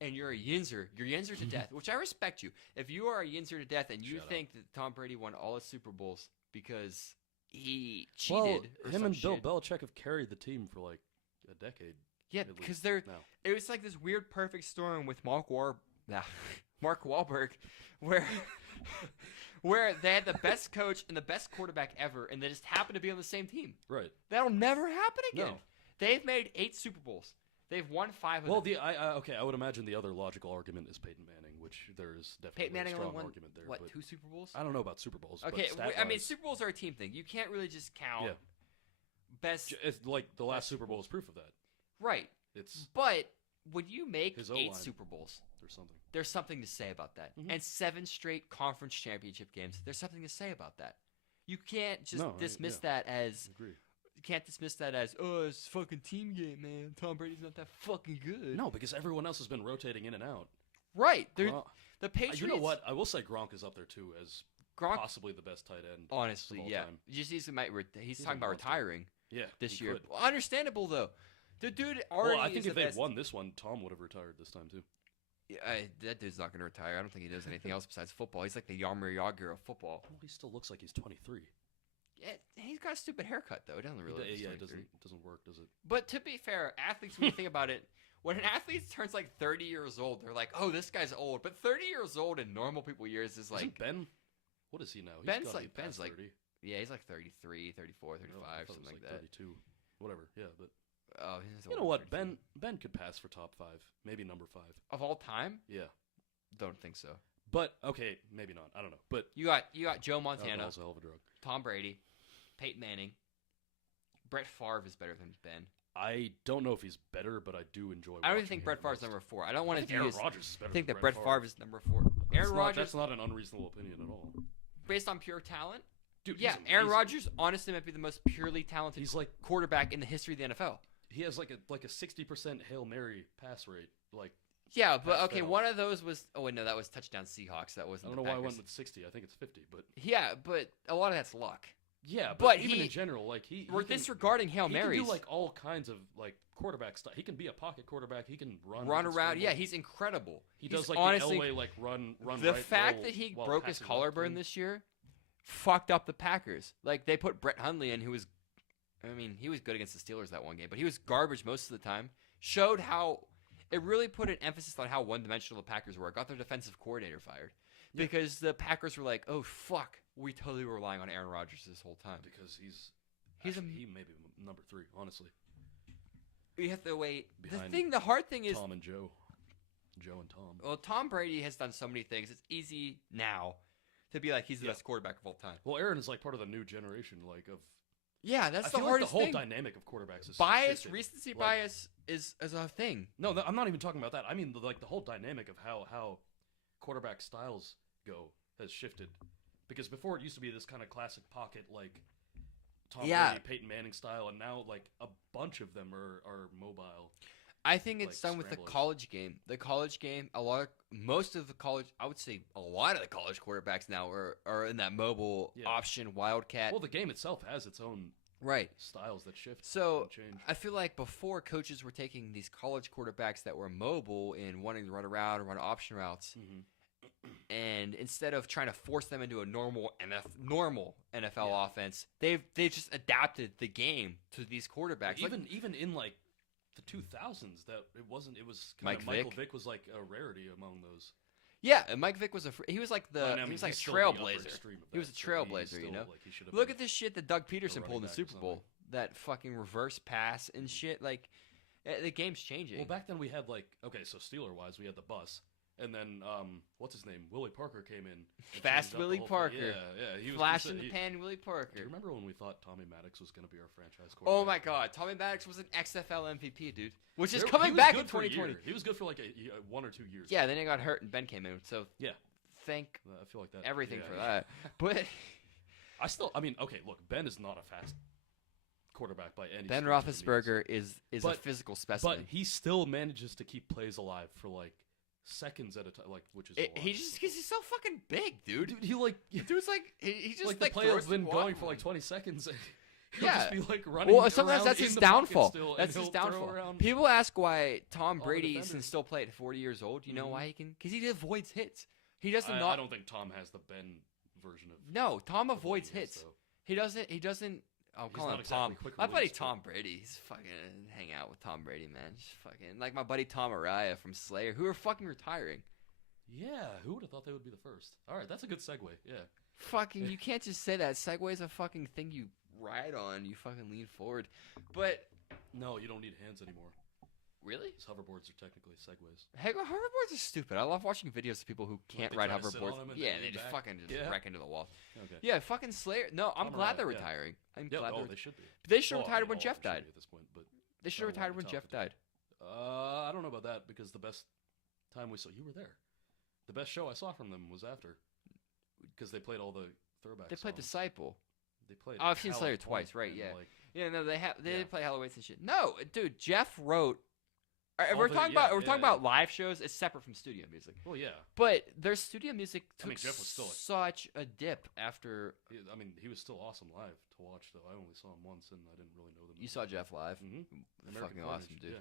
and you're a Yinzer. You're Yinzer to death, which I respect you. If you are a Yinzer to death and you Shut think that Tom Brady won all his Super Bowls because he Well, cheated or him some and Bill shit. Belichick have carried the team for like a decade. Yeah, at because least they're now. it was like this weird perfect storm with Mark Wahlberg, where where they had the best coach and the best quarterback ever, and they just happened to be on the same team. Right. That'll never happen again. No. They've made 8 Super Bowls. They've won 5 of Well, them. I would imagine the other logical argument is Peyton Manning, which there is definitely Peyton Manning a strong only won, argument there. what, but 2 Super Bowls? I don't know about Super Bowls. Okay, but I mean, Super Bowls are a team thing. You can't really just count best. It's like the last best Super Bowl is proof of that. Right. It's But when you make his 8 O-line. Super Bowls, something. there's something to say about that. Mhm. And 7 straight conference championship games, there's something to say about that. You can't just dismiss that as... I agree. You can't dismiss that as, oh, it's a fucking team game, man. Tom Brady's not that fucking good. No, because everyone else has been rotating in and out. Right. Gronk, The Patriots... You know what? I will say Gronk is up there, too, as possibly the best tight end. Honestly, of all yeah. time. He's He's talking a about monster. retiring this he year. could. Well, understandable, though. The dude already Well, I think is if the they'd best. won this one, Tom would have retired this time, too. Yeah, that dude's not going to retire. I don't think he does anything else besides football. He's like the Yarmir Yager of football. Well, he still looks like he's 23. Yeah, he's got a stupid haircut, though. It doesn't really It doesn't work, does it? But to be fair, athletes, when you think about it, when an athlete turns like 30 years old, they're like, oh, this guy's old. But 30 years old in normal people years is like... Isn't Ben? What is he now? Ben's gotta be like- Ben's past like 30. Yeah, he's like 33, 34, 35, I thought it was something like like that. 32. Whatever, yeah, but... Oh, he's You know older what? than 32. Ben could pass for top 5. Maybe number 5. Of all time? Yeah. Don't think so. But, okay, maybe not. I don't know. But You got Joe Montana, alcohol's a hell of a drug. Tom Brady, Peyton Manning. Brett Favre is better than Ben. I don't know if he's better, but I do enjoy I don't watching even think him Brett the Favre's most. number 4. I don't want I to think Aaron Rodgers is better think than that Brett Favre is number 4. Aaron Rodgers, That's not an unreasonable opinion at all. based on pure talent, Dude, yeah, he's Aaron amazing. Rodgers honestly might be the most purely talented He's like... quarterback in the history of the NFL. He has like a 60% Hail Mary pass rate. Like, Yeah, but Pass okay, fail. one of those was... Oh, wait, no, that was touchdown Seahawks. That I wasn't don't the know why I Packers. went with 60. I think it's 50, but... Yeah, but a lot of that's luck. Yeah, But even he- in general, like, he We're can, disregarding Hail he Marys. can do, like, all kinds of, like, quarterback stuff. He can be a pocket quarterback. He can run. Run he can around. scramble. Yeah, he's incredible. He He's does, like, honestly, the Elway, like, run the right fact roll that he while broke his passing left collarbone clean. this year fucked up the Packers. Like, they put Brett Hundley in, who was... I mean, he was good against the Steelers that one game, but he was garbage most of the time. Showed how... It really put an emphasis on how one-dimensional the Packers were. It got their defensive coordinator fired. Yeah. Because the Packers were like, oh, fuck. We totally were relying on Aaron Rodgers this whole time. Because He's a- he may be number 3, honestly. You have to wait. Behind The hard thing is... Tom and Joe. Joe and Tom. Well, Tom Brady has done so many things. It's easy now to be like, he's the Yeah. best quarterback of all time. Well, Aaron is, like, part of the new generation, like, of... Yeah, that's I the feel like hardest the whole thing. dynamic of quarterbacks is Bias, shifted. recency Like- bias is a thing. No, I'm not even talking about that. I mean, like, the whole dynamic of how quarterback styles go has shifted. Because before it used to be this kind of classic pocket, like, Tom Yeah. Brady, Peyton Manning style, and now, like, a bunch of them are mobile. I think it's Like done with the scramblers. college game. The college game, I would say a lot of the college quarterbacks now are in that mobile Yeah. option wildcat. Well, the game itself has its own right. styles that shift So and change. I feel like before coaches were taking these college quarterbacks that were mobile and wanting to run around and run option routes, Mm-hmm. and instead of trying to force them into a normal NFL Yeah. offense, they've just adapted the game to these quarterbacks. Like, Even in, like, the 2000s, it was Mike kind of Michael Vick. Vick was, like, a rarity among those. yeah, and Mike Vick was he was like Well, I mean, he was like a he's still the upper trailblazer. extreme of He was that, a so trailblazer, he's you still, know. like, he should have Look been at this shit that Doug Peterson running pulled in the back or Super something. Bowl. That fucking reverse pass and shit. Like, the game's changing. Well, back then we had, like, okay, so Steeler-wise, we had the bus. And then, what's his name? Willie Parker came in. and Fast changed up the Willie whole Parker. thing. Yeah. He was Flash in consi- the he- pan, Willie Do Parker. you remember when we thought Tommy Maddox was going to be our franchise Oh quarterback? my God, Tommy Maddox was an XFL MVP, dude. Which is He coming was back good in for a 2020. year. He was good for like 1 or 2 years. Yeah, then he got hurt and Ben came in. So Yeah. thank I feel like that. everything yeah, for yeah. that. But I mean, okay, look, Ben is not a fast quarterback by any Ben stretch of the means. Roethlisberger is a But- physical But specimen. he still manages to keep plays alive for like seconds at a time, like which is a lot. He's so fucking big, dude. Dude, he like Dude's like he just like the play has throws been the going ball. for like 20 seconds. And he'll Yeah. just be like running. Well, sometimes around that's in his the pocket downfall. still, and That's his he'll throw downfall. around People ask why Tom all the Brady can defenders. still play at 40 years old. You know Mhm. why he can? Because he avoids hits. He doesn't I not. don't think Tom has the Ben version of. No, Tom of avoids what he is, hits. though. He doesn't. He doesn't. I'm He's calling not him Tom. exactly quick My buddy release, but- Tom Brady. He's fucking hang out with Tom Brady, man. Just fucking like my buddy Tom Araya from Slayer, who are fucking retiring. Yeah, who would have thought they would be the first? All right, that's a good segue. Yeah. Fucking, you can't just say that. Segway's a fucking thing you ride on. You fucking lean forward. But No, you don't need hands anymore. Really? Because hoverboards are technically segways. Heck, hoverboards are stupid. I love watching videos of people who can't they ride try to sit on hoverboards. them and Yeah, then they lean just back? fucking just Yeah. wreck into the wall. Okay. Yeah, fucking Slayer. No, I'm Bummer glad out, they're yeah. retiring. I'm Yeah, glad oh, they're. they should be. They should have Well, I retired mean, when all Jeff of them should died. be at this point, but They should have I don't retired when wanna Jeff talk about died. I don't know about that because the best time we saw you were there. The best show I saw from them was after, because they played all the throwback. They played songs. Disciple. They played. Oh, I've seen Slayer Hallowed twice, Point right? and, Yeah. like, Yeah, no, they Yeah. did play Halloween and shit. No, dude, Jeff wrote. All We're the- talking yeah, about yeah, yeah. about live shows. It's separate from studio music. well, yeah. But their studio music I took mean, Jeff was still a- such a dip after I mean, he was still awesome live to watch, though. I only saw him once, and I didn't really know them. you saw Jeff live. Mm-hmm. Fucking awesome, dude. Yeah.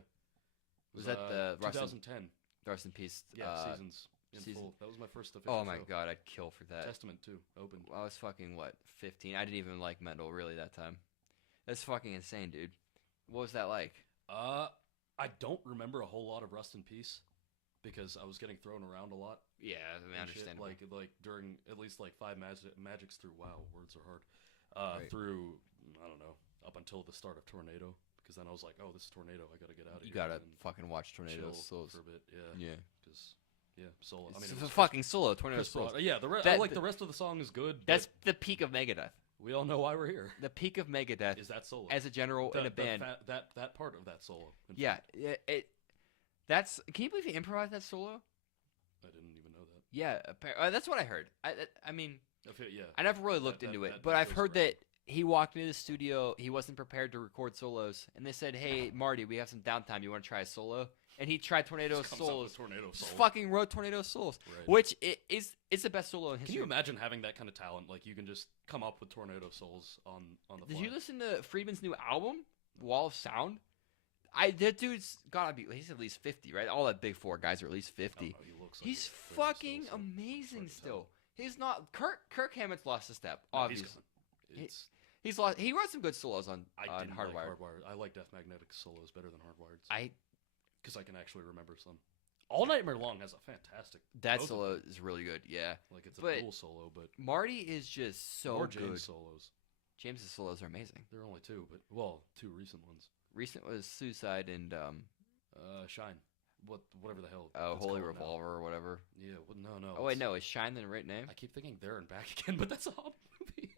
Was that the Rust in, 2010? Rest in Peace? Yeah, seasons in season- full. That was my first official Oh my show. god, I'd kill for that. Testament too opened. I was fucking 15. I didn't even like metal really that time. That's fucking insane, dude. What was that like? I don't remember a whole lot of Rust in Peace because I was getting thrown around a lot. Yeah, I mean, and shit, understandable. like during at least like 5 magics through. Wow, words are hard. Right. Through I don't know up until the start of Tornado, because then I was like, oh, this is Tornado. I gotta get out of You here. gotta and fucking watch chill Tornadoes Souls. for a bit. Yeah, Yeah. because solo. I mean, It's it a was fucking solo. Tornadoes Chris Souls. Broad. Yeah, I That- like the rest of the song is good. That's but the peak of Megadeth. we all know why we're here. The peak of Megadeth Is that solo? as a general in a band. That part of that solo. in Yeah, fact. that's. Can you believe he improvised that solo? I didn't even know that. Yeah, that's what I heard. I mean, Yeah. I never really looked into it, but I've goes heard around. that he walked into the studio. He wasn't prepared to record solos, and they said, "Hey, Marty, we have some downtime. You want to try a solo?" And he tried Tornado Just comes up with Souls. Tornado Just Souls. fucking wrote Tornado Souls, Right. which is the best solo in Can history. you imagine having that kind of talent? Like you can just come up with Tornado Souls on the fly. Did you listen to Friedman's new album, Wall of Sound? That dude's gotta be. He's at least 50, right? All the big four guys are at least I 50. don't know, he looks like He's he's 30 fucking still, so amazing hard to still. tell. He's not Kirk Hammett's lost a step, No, obviously. He's lost. He wrote some good solos on I didn't Hardwired. like Hardwired. I like Death Magnetic solos better than Hardwired's. Because I can actually remember some. All Nightmare Long has a fantastic. That both of solo them. is really good. Yeah, Like it's a but dual solo, but Marty is just so more good. James solos. James's solos are amazing. There are only two, but two recent ones. Recent was Suicide and Shine. Whatever the hell. Holy it's called now. Revolver or whatever. Yeah. No. Oh wait, no, is Shine the right name? I keep thinking There and Back again, but that's a Hobbit movie.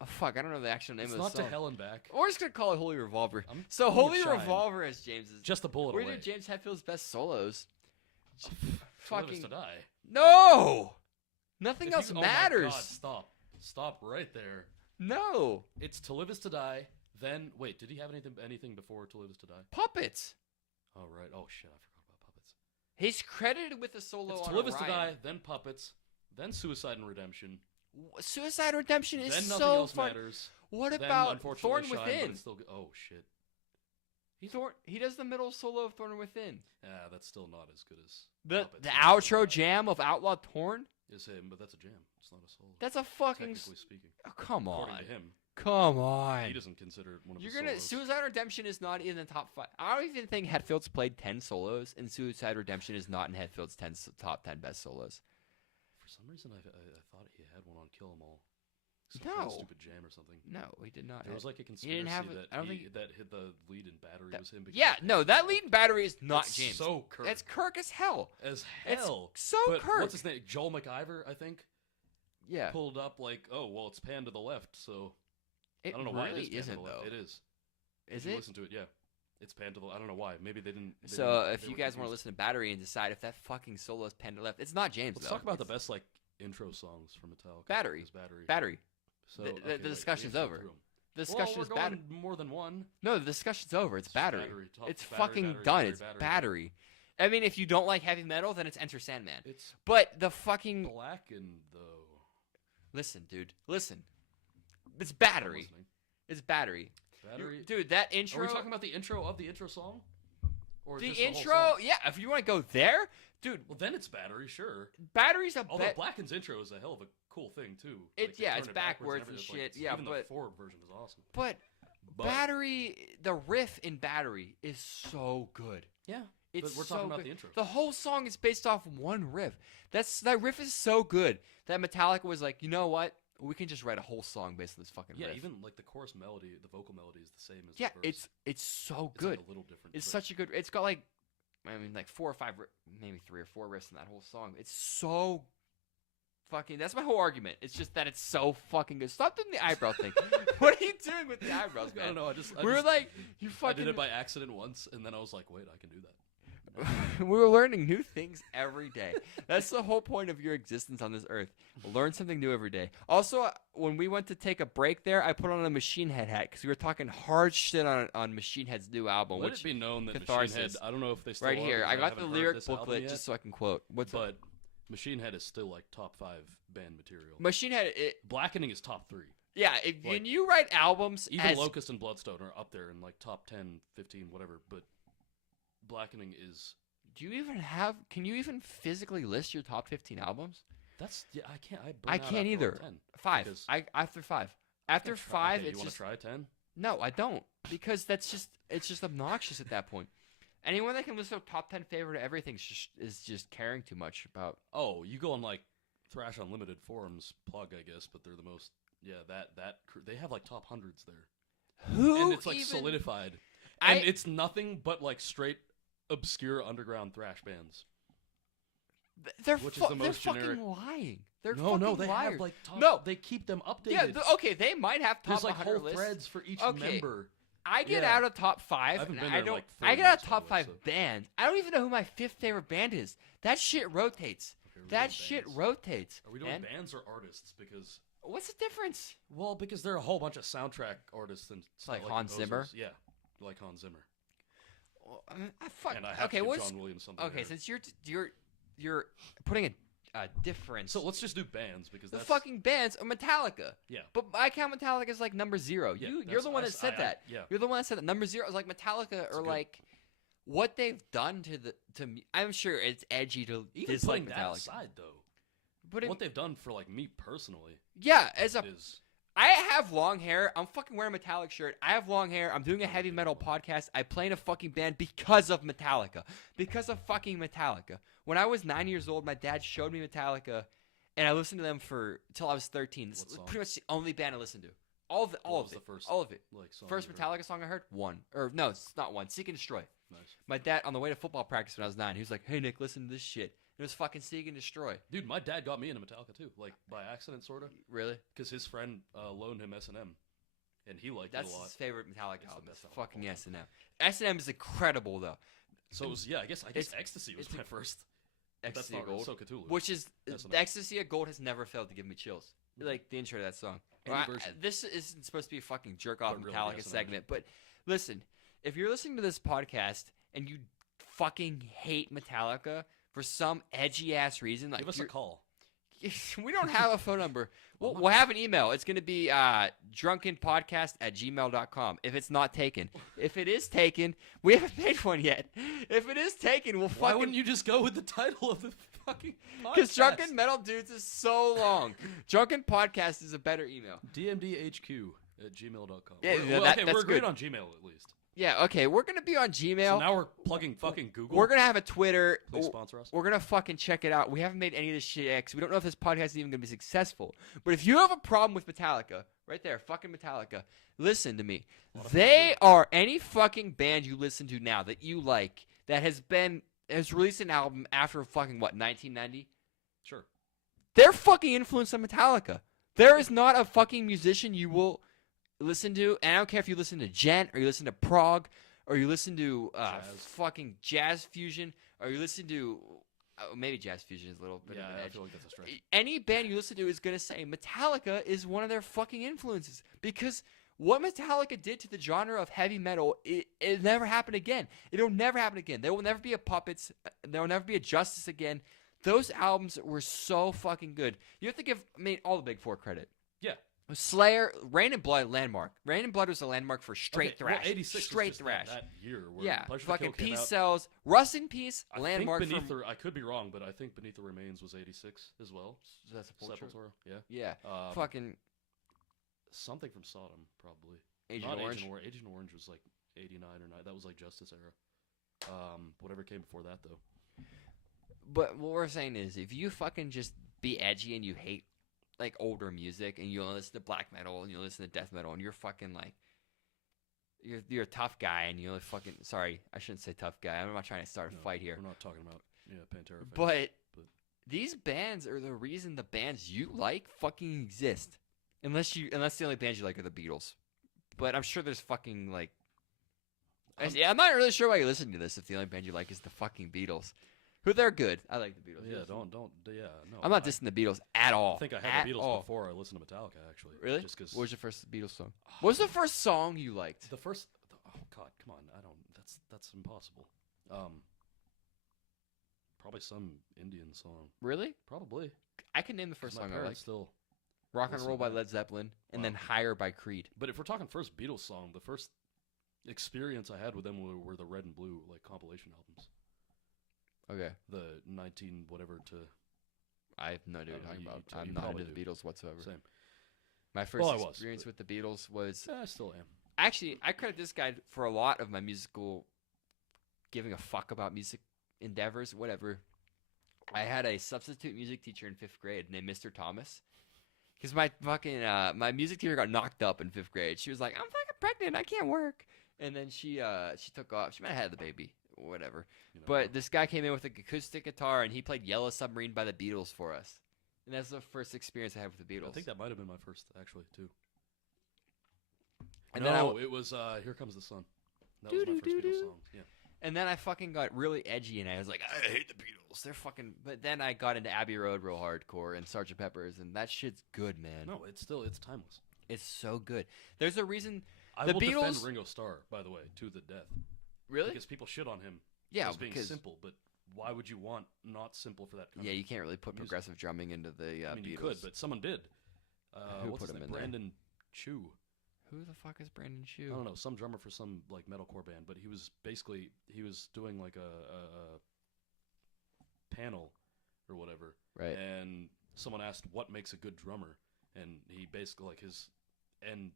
Oh fuck, I don't know the actual name It's of the not song. To Hell and Back. We're just gonna call it Holy Revolver. I'm So thinking of Holy Shine. Revolver is James's. Just a bullet Where away. did James Hetfield's best solos? To Live Is Fucking to Die. no. Nothing If else you- oh matters. My God, stop right there. No It's To Live Is to Die. Then wait, did he have anything before To Live Is to Die? puppets. Oh right. Oh shit, I forgot about Puppets. He's credited with a solo It's on To Live Is to Die, Orion. then Puppets, then Suicide and Redemption, Suicide Redemption is then Nothing so Else fun. Matters. What then, about unfortunately, Thorn Shine, Within? But it's still oh shit. He does the middle solo of Thorn Within. Yeah, that's still not as good as The Puppets. the outro jam of Outlaw Torn. is him, but that's a jam. It's not a solo. That's a fucking. Technically speaking, Oh, come on. according to him, Come on. he doesn't consider it one of You're his gonna solos. Suicide Redemption is not in the top 5. I don't even think Hetfield's played 10 solos, and Suicide Redemption is not in Hetfield's top 10 best solos. For some reason, I thought he had one on Kill 'Em All. Some kind of No. stupid jam or something. No, he did not. There was like a didn't conspiracy have it- that I don't that hit the lead in Battery was him. because Yeah, of no, his- that lead battery is not That's James. So Kirk. That's Kirk as hell. as It's hell. so But Kirk. what's his name? Joel McIver, I think. Yeah, Pulled up like, oh well, it's panned to the left, so it I don't know why it really is panned isn't to the left. though. It is. Is If you it? listen to it, yeah. It's panned to the. I don't know why. Maybe they didn't. So they if you were guys want to confused. listen to Battery and decide if that fucking solo is panned to left, it's not James. Let's though. talk about the It's best like intro songs from Metallica. Battery. It's Battery. Battery. So The- okay, the wait, we discussion's have to go over. through 'em. The discussion well, is we're battery. going more than one. No, the discussion's over. It's It's battery. Battery, top- It's battery, fucking battery, done. battery, It's battery. battery. I mean, if you don't like heavy metal, then it's Enter Sandman. It's But the fucking blackened though. listen, dude, listen. It's I'm battery. listening. It's battery. Battery. Dude, that Are intro. we talking about the intro of the intro song? Or the just whole intro? song? Yeah, if you want to go there, dude, Well, then it's Battery, sure. battery's a Although bet. Blackened's intro is a hell of a cool thing too. It's- they yeah, turn it's it backwards and everything. shit, It's- yeah, even the but- forward version is awesome. But But battery, the riff in battery is so good. yeah, It's but we're so talking about good. the intro. The whole song is based off one riff. That riff is so good that Metallica was like, you know what? we can just write a whole song based on this fucking riff. even like the chorus melody, the vocal melody is the same as Yeah, the verse. it's so It's good. like a little different. It's but such a good. It's got like, I mean, like 4 or 5, maybe 3 or 4 riffs in that whole song. It's so fucking. That's my whole argument. It's just that it's so fucking good. Stop doing the eyebrow thing. What are you doing with the eyebrows, man? I don't know. We're like, you I fucking. did it by accident once, and then I was like, wait, I can do that. We're learning new things every day. That's the whole point of your existence on this earth. Learn something new every day. Also, when we went to take a break there, I put on a Machine Head hat because we were talking hard shit on Machine Head's new album. Let which it be known that Catharsis. Machine Head, I don't know if they still right are, here, because I got the haven't heard lyric this album booklet yet, just so I can quote. but Machine Head is still like top 5 band material. Machine Head, Blackening is top 3. yeah. When you write albums, Even as Locust and Bloodstone are up there in like top 10, 15, whatever. But Blackening is. do you even have? Can you even physically list your top 15 albums? That's I can't. I can't either. 10, 5. because- After 5. After 5, okay, it's you want just to try 10? no. I don't because it's just obnoxious at that point. Anyone that can list a top 10 favorite of everything is just caring too much about. Oh, you go on like Thrash Unlimited forums plug, I guess, but they're the most. Yeah, that they have like top hundreds there, Who and it's like even, solidified, I- and it's nothing but like straight obscure underground thrash bands. They're which is the most they're generic- fucking lying. They're No, fucking they liars. have like top. No. They keep them updated. Yeah, okay, they might have top There's like 100 whole lists. threads for each Okay. member. I get Yeah. out of top 5. I haven't and been I there in, don't. like, 30 I get out of years, top by the way, 5 so- bands. I don't even know who my 5th favorite band is. That shit rotates. Okay, are we That doing shit bands? rotates. Are we doing man. bands or artists? Because What's the difference? because there are a whole bunch of soundtrack artists and Like stuff, Hans Zimmer? composers. Yeah, like Hans Zimmer. Well, I fuck. And I have Okay, to give what's John Williams something. okay? there. Since you're putting a difference. So let's just do bands because the that's fucking bands are Metallica. yeah. But I count Metallica as like number 0. Yeah, You're that's- the one that said that. Yeah. You're the one that said that number 0 is like Metallica or good. like what they've done to me. I'm sure it's edgy to Even dislike putting that Metallica. aside, though, But what they've done for like me personally yeah, as a is I have long hair. I'm fucking wearing a Metallic shirt. I have long hair. I'm doing a heavy metal podcast. I play in a fucking band because of Metallica. Because of fucking Metallica. When I was 9 years old, my dad showed me Metallica, and I listened to them until I was 13. This What is song? pretty much the only band I listened to. All of it. What was the first All of it. like song First you heard? Metallica song I heard? One. Or no, it's not one. Seek and Destroy. Nice. My dad, on the way to football practice when I was 9, he was like, "Hey Nick, listen to this shit." It was fucking Seek and Destroy. Dude, my dad got me into Metallica too, like by accident, sort of, Really? because his friend loaned him S&M, and he liked That's it a lot. his favorite Metallica It's the album. best Is album of fucking all S&M. S&M is incredible though. So it was, yeah, I guess It's- Ecstasy was it's my first. But that's Ecstasy not of Gold. so Cthulhu. Which is S&M. the Ecstasy of Gold has never failed to give me chills. Like the intro to that song. Any Well, version. this isn't supposed to be a fucking jerk off But really, Metallica yes, an segment, but listen, if you're listening to this podcast and you fucking hate Metallica for some edgy ass reason, like Give us a call. we don't have a phone number. We'll have an email. It's going to be drunkenpodcast@gmail.com if it's not taken. If it is taken, we haven't made one yet. If it is taken, we'll Why fucking... wouldn't you just go with the title of the fucking podcast? Because Drunken Metal Dudes is so long. Drunken Podcast is a better email. DMDHQ@gmail.com. Yeah, We're- that- okay, that's we're great good. on Gmail at least. Yeah, okay, we're going to be on So Gmail. now we're plugging fucking Google. We're going to have a Twitter. Please sponsor us. We're going to fucking check it out. We haven't made any of this shit yet because we don't know if this podcast is even going to be successful. But if you have a problem with Metallica, right there, fucking Metallica, listen to me. They are any fucking band you listen to now that you like that has released an album after fucking, what, 1990? Sure. They're fucking influenced on Metallica. There is not a fucking musician you will listen to, and I don't care if you listen to Gent, or you listen to prog, or you listen to Jazz. fucking jazz fusion, or you listen to maybe jazz fusion is a little bit Yeah, of an I edge. feel like that's a stretch. Any band you listen to is going to say Metallica is one of their fucking influences, because what Metallica did to the genre of heavy metal, it never happened again. It'll never happen again. There will never be a Puppets. There will never be a Justice again. Those albums were so fucking good. You have to give, all the big four credit. Yeah. Slayer, Rain and Blood, landmark. Rain and Blood was a landmark for straight Okay, well, thrash. 86 straight was just thrash. That year where Yeah, Pleasure to fucking Kill came Peace out. Cells, Rust in Peace, I landmark think Beneath from. I could be wrong, but I think Beneath the Remains was 86 as well. That's Sepultura. Sepultura, yeah. Yeah, Um, fucking something from Sodom, probably. Agent Not Orange. Agent Orange was like 89 or 9. That was like Justice era. Whatever came before that, though. But what we're saying is, if you fucking just be edgy and you hate like older music, and you'll listen to black metal, and you'll listen to death metal, and you're fucking like, you're a tough guy, and you're fucking. Sorry, I shouldn't say tough guy. I'm not trying to start a fight here. We're not talking about Pantera fans, But these bands are the reason the bands you like fucking exist. Unless the only bands you like are the Beatles. But I'm sure there's fucking like. I'm not really sure why you're listening to this if the only band you like is the fucking Beatles. Who they're good. I like the Beatles. Yeah, no. I'm not dissing the Beatles at all. I think I had the Beatles before I listened to Metallica, actually. Really? Just 'cause what was your first Beatles song? What was the first song you liked? Oh God, come on! I don't. That's impossible. Probably some Indian song. Really? Probably. I can name the first song I liked. Still. Rock and Roll by Led Zeppelin, and then Higher by Creed. But if we're talking first Beatles song, the first experience I had with them were the Red and Blue compilation albums. Okay. The 19 whatever to. I have no idea what you're talking about. I'm you not probably into the do. Beatles whatsoever. Same. My first Well, I experience with the Beatles was. I still am. Actually, I credit this guy for a lot of my musical giving a fuck about music endeavors, whatever. I had a substitute music teacher in 5th grade named Mr. Thomas. Because my fucking, my music teacher got knocked up in 5th grade. She was like, I'm fucking pregnant, I can't work. And then she took off. She might have had the baby, whatever. But this guy came in with an acoustic guitar, and he played Yellow Submarine by the Beatles for us. And that's the first experience I had with the Beatles. I think that might have been my first, actually, too. And no, then it was Here Comes the Sun. That was my first Beatles song. Yeah. And then I fucking got really edgy, and I was like, I hate the Beatles. They're fucking. But then I got into Abbey Road real hardcore and Sgt. Pepper's, and that shit's good, man. No, it's timeless. It's so good. There's a reason. I the will Beatles defend Ringo Starr, by the way, to the death. Really? Because people shit on him Yeah, as being simple, but why would you want not simple for that kind yeah, of you can't really put music? progressive drumming into the I mean, Beatles. you could, but someone did. Who what's put his him name? in there? Brandon Chu. Who the fuck is Brandon Chu? I don't know, some drummer for some metalcore band, but he was doing like a panel or whatever, Right. And someone asked what makes a good drummer, and he basically his end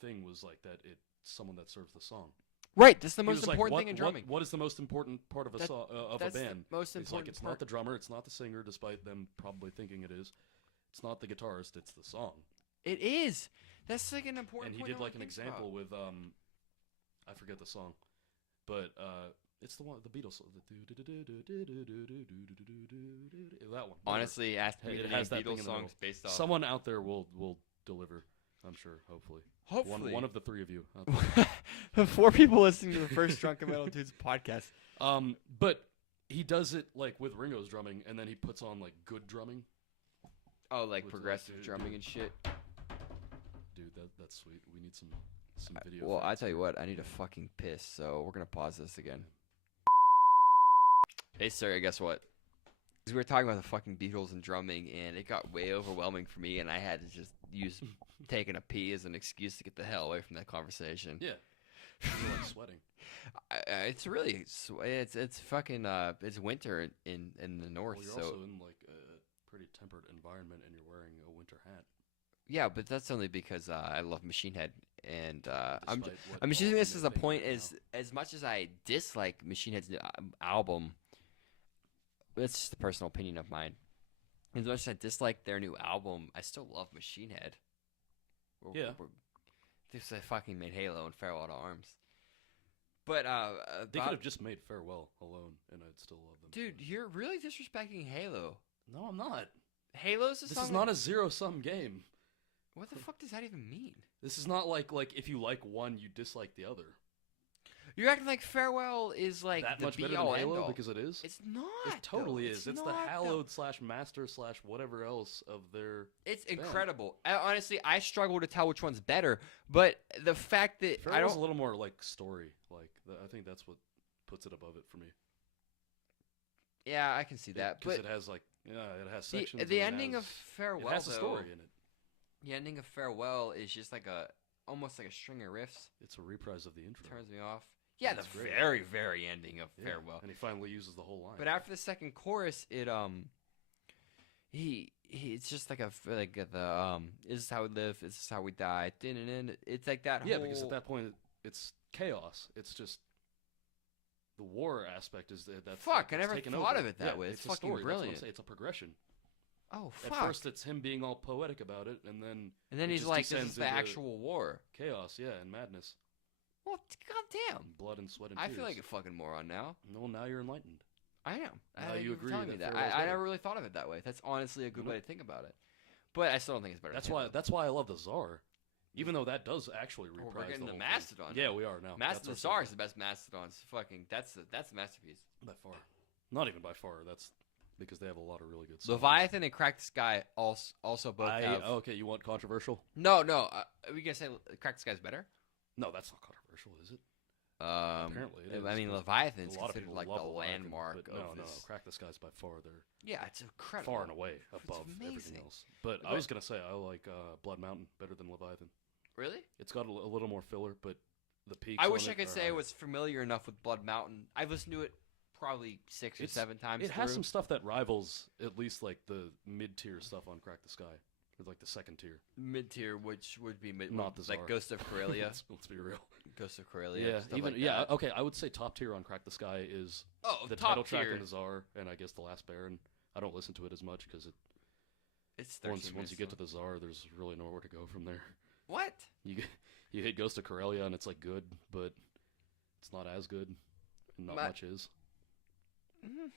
thing was like that it's someone that serves the song. Right. That's the He most was like, important thing in drumming. What is the most important part of a song of a That's the band? most It's like important it's part. not the drummer, it's not the singer, despite them probably thinking it is. It's not the guitarist, it's the song. It is. That's like an important. And he point did no one like an thinks example about. with I forget the song, but it's the one the Beatles song. That one. Honestly, ask me It to has name that thing in Beatles the songs middle. based off. Someone out there will deliver. I'm sure. Hopefully. One of the three of you. The 4 people listening to the first Drunken Metal Dudes podcast. But he does it like with Ringo's drumming, and then he puts on like good drumming. Oh, like With, progressive drumming and shit. Dude, that's sweet. We need some video. Well, I effects tell you here. what, I need to fucking piss, so we're gonna pause this again. Hey, sir, guess what? 'Cause we were talking about the fucking Beatles and drumming, and it got way overwhelming for me, and I had to just use taking a pee as an excuse to get the hell away from that conversation. Yeah. You're like sweating. It's really it's fucking it's winter in the north, Well, you're so also in like a pretty temperate environment, and you're wearing a winter hat. yeah, but that's only because I love Machine Head, and I'm Despite what I'm just using all this you as a think point right as much as I dislike Machine Head's new album. It's just a personal opinion of mine. As much as I dislike their new album, I still love Machine Head. Yeah. They fucking made Halo and Farewell to Arms. But They could have just made Farewell alone, and I'd still love them. dude, you're really disrespecting Halo. No, I'm not. Halo's a This song is not a zero-sum game. What the fuck does that even mean? This is not like if you like one, you dislike the other. You're acting like Farewell is like That the much be better all than end Halo all. because it is. It's not. It totally though. is. It's the not, though. hallowed / master / whatever else of their. It's band. incredible. Honestly, I struggle to tell which one's better. But the fact that I Farewell's don't. a little more like story. I think that's what puts it above it for me. Yeah, I can see that. Because But it has it has sections. the and ending it of has, Farewell, it has a though, story in it. the ending of Farewell is just like almost like a string of riffs. It's a reprise of the intro. Turns me off. Yeah, That's the great. very, very ending of Yeah, Farewell. and he finally uses the whole line. But after the second chorus, it's just like this is how we live, this is how we die. It's like that. Yeah, whole, because at that point it's chaos. It's just the war aspect is that. Fuck, I never taken thought over. of it that way. It's a fucking story. That's what I'm brilliant. saying. It's a progression. Oh At fuck! first, it's him being all poetic about it, and then it he's just like, "This descends is the into actual war." chaos, yeah, and madness, Well, goddamn! and blood and sweat and I tears. feel like a fucking moron now. Well, now you're enlightened. I am. Now Thank you for agree telling me that that. farewell's I better. never really thought of it that way. That's honestly a good way to think about it. But I still don't think it's better. That's than why. Hitler. That's why I love the Tsar, even though that does actually Oh, reprise we're getting the the whole Mastodon. thing. Yeah, we are now. Mastodon That's Tsar our is the best Mastodon. It's fucking. That's a masterpiece. by far. Not even by far. That's because they have a lot of really good songs. Leviathan and Crack the Sky also both have. Okay, you want controversial? No. Are we gonna say Crack the Sky's better? No, that's not controversial, is it? Apparently it is. I mean, but Leviathan's a lot of considered people like love the Leviathan, landmark but of no, this. Crack the Sky's by far they're Yeah, it's incredible. far and away It's above everything amazing. else. But I was gonna say I like Blood Mountain better than Leviathan. Really? It's got a little more filler, but the peaks. I on wish I it could are say higher. I was familiar enough with Blood Mountain. I've listened to it probably 6 or 7 times. It has through. some stuff that rivals at least like the mid-tier stuff on Crack the Sky, or like the second tier. Mid tier, which would be Not the like Tsar. Ghost of Karelia. Let's be real. Ghost of Karelia. Yeah, stuff even like that. okay. I would say top tier on Crack the Sky is Oh, the top title tier. track and the Tsar, and I guess the Last Baron. I don't listen to it as much because It's 13 once minutes you get to long. the Tsar, there's really nowhere to go from there. What? You hit Ghost of Karelia and it's like good, but it's not as good, and not much is. Mhm.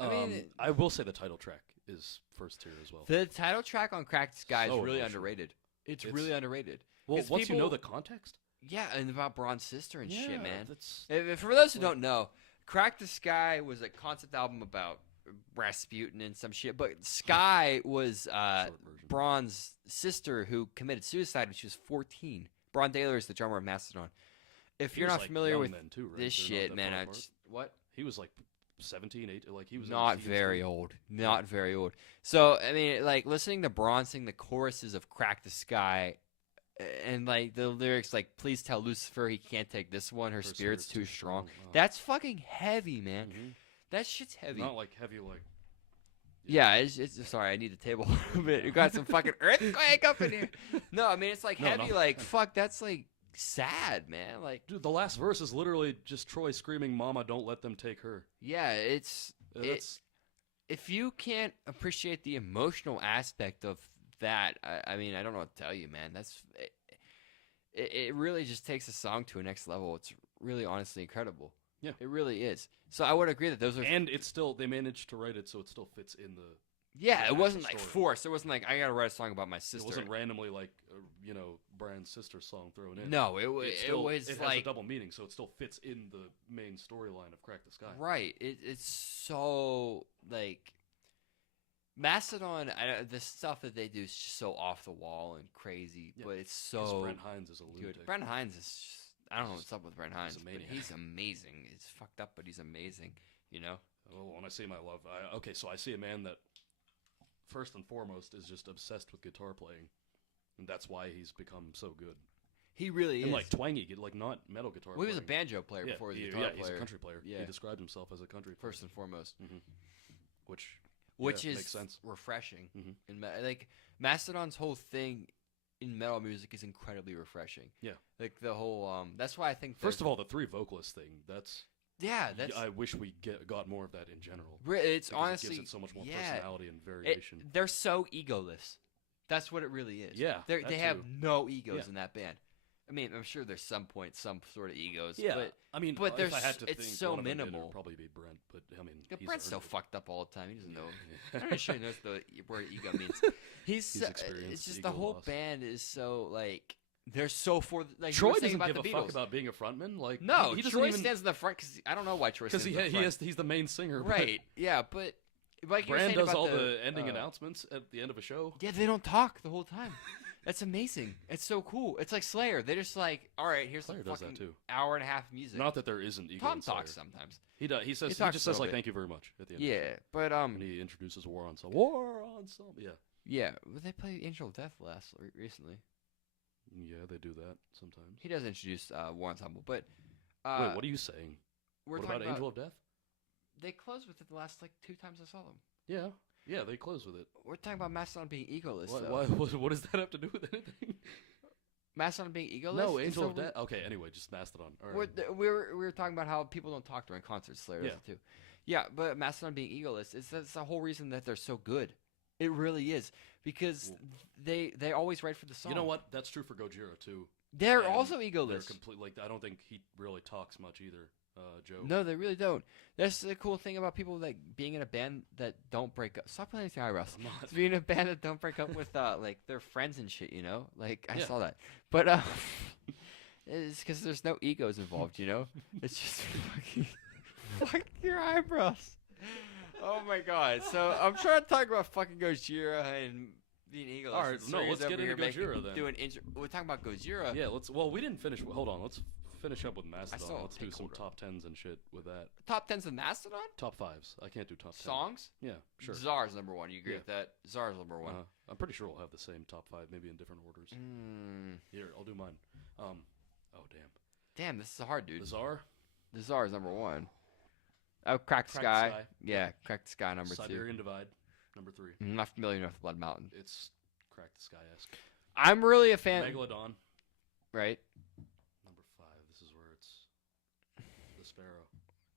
I mean, I will say the title track is first tier as well. the title track on Cracked Sky So is really emotional. underrated. It's It's- really underrated. Well, 'Cause once you know people- the context, Yeah, and about Braun's sister and shit, man. That's For those who don't know, Crack the Sky was a concept album about Rasputin and some shit, but Sky was short version. Braun's sister who committed suicide when she was 14. Braun Daler is the drummer of Mastodon. If He you're was, not like, familiar young with then too, right? this They're not shit, that man, far I apart. just, what? He was like 17, 18, like he was Not MC in very school. old. Not very old. So, I mean, like, listening to Braun sing the choruses of Crack the Sky, and, like, the lyrics, like, please tell Lucifer he can't take this one, her spirit's too strong. Oh. That's fucking heavy, man. Mhm. That shit's heavy. Not like heavy, like Yeah, it's sorry, I need the table a little bit. You got some fucking earthquake up in here. No, I mean, it's, like, No, heavy, no. like, fuck, that's, like, sad, man. Like, dude. The last verse is literally just Troy screaming, "Mama, don't let them take her." yeah, it's... That's if you can't appreciate the emotional aspect of that, I mean, I don't know what to tell you, man. It really just takes a song to a next level. It's really honestly incredible. Yeah. It really is. So I would agree that those are... and it's still they managed to write it so it still fits in the. yeah, it actual wasn't like story. forced. It wasn't like, I gotta write a song about my It sister. wasn't randomly like Brian's sister's song thrown in. No, it was it has a like... double meaning, so it still fits in the main storyline of Crack the Sky. Right. It's so, like... Mastodon, the stuff that they do is just so off the wall and crazy, Yeah, but it's 'Cause so Brent Hines is a good. lunatic. Brent Hines is just, I don't know what's up with Brent Hines, a but maniac. he's amazing. It's fucked up, but he's amazing, you know? Oh, when I say my love, so I see a man that first and foremost is just obsessed with guitar playing, and that's why he's become so good. He really And is. like twangy, like not metal guitar. Well, he was a playing. banjo player Yeah, before he was a yeah, guitar he's player. a country player. Yeah. He described himself as a country player. First and foremost. Which Is makes sense. refreshing. Mhm. And like, Mastodon's whole thing in metal music is incredibly refreshing. Yeah. Like, the whole, that's why I think... First of all, the three vocalist thing, that's... yeah, that's... I wish we got more of that in general. It's because honestly... it gives it so much more yeah, personality and variation. they're so egoless. That's what it really is. Yeah, They that have too. no egos Yeah. in that band. I mean, I'm sure there's some point, some sort of egos. Yeah, But I mean, but if I there's- had to it's think so one of them did, minimal. it'd probably be Brent, but I mean, yeah, he's Brent's so earned it. fucked up all the time. He doesn't know. Yeah. I'm not sure he knows the word ego means. He's It's experienced just ego the whole loss. band is so, like, they're so for... Like, you Troy were saying doesn't about give the a Beatles. fuck about being a frontman. Like, No, he doesn't Troy even, stands in the front because... I don't know why Troy stands because in the front. he's the main singer. Right, yeah, but... Like you were Brand saying does about all the ending uh, announcements at the end of a show. Yeah, they don't talk the whole time. That's amazing. It's so cool. It's like Slayer. They're just like, all right, here's Slayer some does that fucking too. hour and a half of music. Not that there isn't ego. Tom in Slayer. talks sometimes. He does. He says. He, talks just a says little like, bit. "Thank you very much" at the end. Yeah, but And he introduces War Ensemble. War Ensemble. Yeah. yeah, but they played Angel of Death recently. Yeah, they do that sometimes. He does introduce War Ensemble, but Wait, what are you saying? we're What talking about Angel of Death? They closed with it the last like 2 times I saw them. Yeah. Yeah, they close with it. We're talking about Mastodon being egoless. What does that have to do with anything? Mastodon being egoless. No, is Angel so of Death. Okay, anyway, just Mastodon. All We're, right. we were talking about how people don't talk during concerts. Slayer does Yeah. it too. Yeah, but Mastodon being egoless is that's the whole reason that they're so good. It really is because they always write for the song. You know what? That's true for Gojira too. They're And also They're egoless. complete. Like I don't think he really talks much either. Joe. No, they really don't. That's the cool thing about people like being in a band that don't break up. Stop playing anything eyebrows. I'm not. Being in a band that don't break up with like their friends and shit. You know, like I Yeah. saw that, but it's because there's no egos involved. You know, it's just fucking fuck your eyebrows. Oh my god! So I'm trying to talk about fucking Gojira and being egoless. All right, and no, Sirius let's get over into here Gojira then. We're talking about Gojira. Yeah, let's. Well, we didn't finish. Hold on, let's finish up with Mastodon. still Let's do take some Cold top tens and shit with that. Top 10s of Mastodon Top fives. I can't do top 10. songs. Yeah, sure. Czar's number one. You agree Yeah. with that? Czar's number one. I'm pretty sure we'll have the same top five, maybe in different orders. Here, I'll do mine. Oh damn. Damn, this is hard, dude. The Czar, The Czar is number one. Oh, Crack the Crack the Sky. Sky. Yeah, Crack the Sky number Siberian Divide, number 3. two. I'm not familiar enough with Blood Mountain. It's Crack the Sky-esque. I'm really a fan. Megalodon, Right? number 5. This is where it's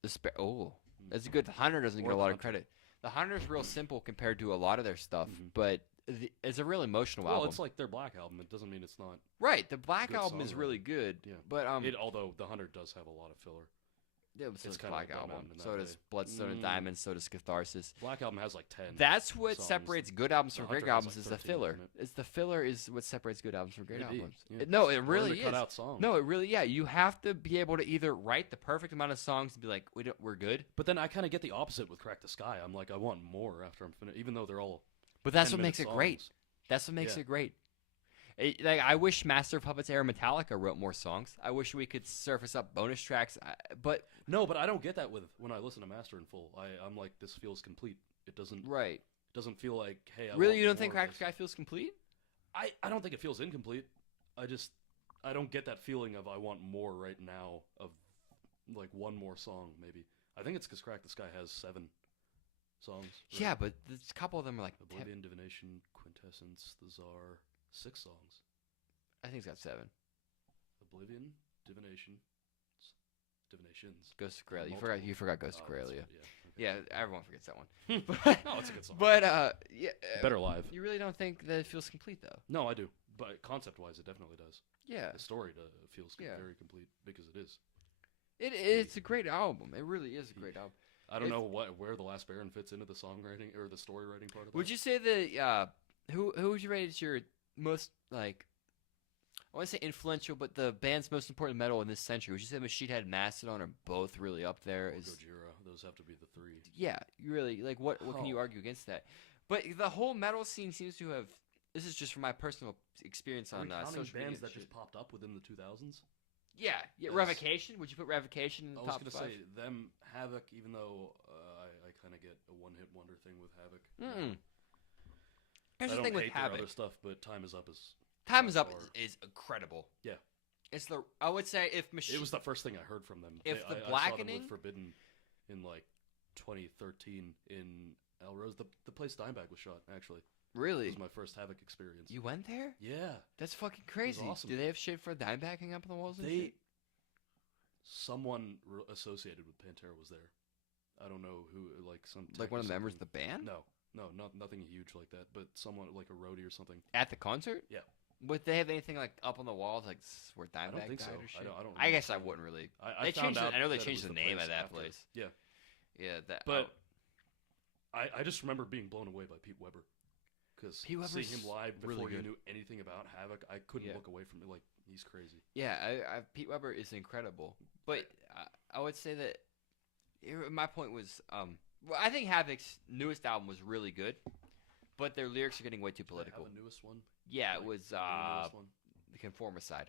the Sparrow. Oh, that's a good. The Hunter doesn't Or get a the lot of Hunter. credit. The Hunter's real simple compared to a lot of their stuff, Mhm. but it's a real emotional Well, album. it's like their Black album. It doesn't mean it's not. Right, the Black good album is songwriting. really good. Yeah. But Although the Hunter does have a lot of filler. yeah, so it's does kinda Black like Blood album. Mountain in So that does way. Bloodstone and Diamonds. So does Catharsis. Black album has like 10. That's what songs. separates good albums The from great Hunter has, albums. like, Is the 13, filler. isn't it? It's the filler is what separates good albums from great Maybe, albums. yeah. No, it Learn really to cut is. out songs. No, it really. Yeah, you have to be able to either write the perfect amount of songs to be like, we're good. But then I kind of get the opposite with Crack the Sky. I'm like, I want more after I'm finished, even though they're all. But that's 10 what makes it minute great. songs. That's what makes Yeah. it great. Like I wish Master of Puppets era Metallica wrote more songs. I wish we could surface up bonus tracks. But No, but I don't get that with when I listen to Master in full. I'm like, this feels complete. It doesn't right, doesn't feel like, hey, I really, want you don't more think of Crack the this. Sky feels complete? I don't think it feels incomplete. I don't get that feeling of I want more right now of like one more song maybe. I think it's because Crack the Sky has 7 songs. right? Yeah, but there's a couple of them are like. Oblivion, Divination, Quintessence, The Czar, 6 songs. I think it's got 7. Oblivion, Divinations. Ghost of Grail. Multiple. You forgot Ghost of Oh, Grail. that's- Yeah, okay. everyone forgets that one. Oh, it's a good song. But yeah, Better live. You really don't think that it feels complete though? No, I do. But concept-wise, it definitely does. Yeah, The story feels Yeah. very complete because it is. it's a great album. It really is a great album. I don't If- know where The Last Baron fits into the songwriting or the story writing part of that. Would you say that who would you rate as your most like? I want to say influential, but the band's most important metal in this century. Would you say Machine Head and Mastodon are both really up there? Or As Gojira, those have to be the 3. yeah, you really like what can you Oh. argue against that? But the whole metal scene seems to have. This is just from my personal experience Are on we counting social media. bands and that shit. just popped up within the 2000s? Yeah, as- Revocation. Would you put Revocation in the I was top gonna 5? say them, Havoc, even though I kind of get a one-hit wonder thing with Havoc. Mm. I Here's the don't thing with hate their Havoc. other stuff, but Time Is Up is. Time by is Up far- is incredible. Yeah. It's the I would say if Machine It was the first thing I heard from them. If the I saw them Blackening- with Forbidden in like 2013 in Elrose, the place Dimebag was shot. Actually, it really was my first Havoc experience. you went there. Yeah, That's fucking crazy. awesome. Do they have shit for Dimebag hanging up on the walls and they. shit? Someone associated with Pantera was there. I don't know who, like some Like tech one or of the members of something. the band No, nothing huge like that. But someone like a roadie or something. at the concert? Yeah. Would they have anything like up on the walls like where Dimebag don't think died so. or shit? I don't I remember guess I seeing it. wouldn't really. I They found changed it- out I know they that it changed was the name of place that after. place. Yeah, Yeah, that. but I just remember being blown away by Pete Weber because Pete Weber's seeing him live really before you good. knew anything about Havoc, I couldn't Yeah. look away from it. Like he's crazy. yeah, Pete Weber is incredible. But I would say that my point was, well, I think Havoc's newest album was really good, but their lyrics are getting way too Do they political. have a newest one? Yeah, it Like, was the newest one? the Conformicide.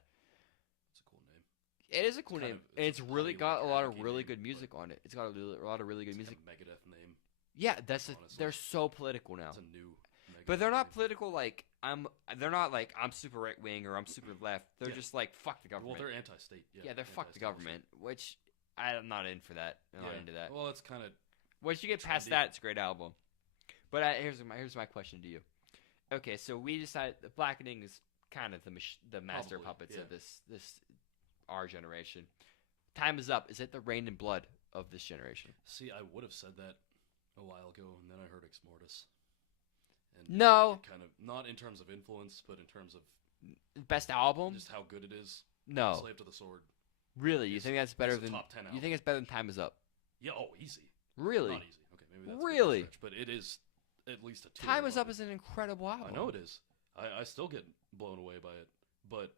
It's a cool name. It is a cool Kind name, of- and it's it's a really punny, got a like, lot of anarchy really name, good but- music on it. It's got a lot of really good It's music. like a Megadeth name. Yeah, honestly. they're so political now. It's a new. But Megadeth they're not name. political like they're not like I'm super right wing or I'm super left. They're Yeah. just like fuck the Well, government. they're anti-state. yeah, they're fuck the anti-establishment. government, which I'm not in for that. I'm not into that. Well, it's kind of. Once you get past trendy. that, it's a great album. But here's my question to you. Okay, so we decided the Blackening is kind of the master Probably, puppets yeah. of this our generation. Time Is Up. Is it the Rain and Blood of this generation? See, I would have said that a while ago, and then I heard Ex Mortis, And No. it kind of, not in terms of influence, but in terms of Best album? just how good it is. No. Slave to the Sword. Really? You think that's better It's a than top 10 You album. think it's better than Time Is Up? Yeah, oh, easy. Really? Not easy. Okay, maybe that's Really? a stretch, but it is at least a tier Time Is Up above is an incredible album. I know it is. I still get blown away by it, but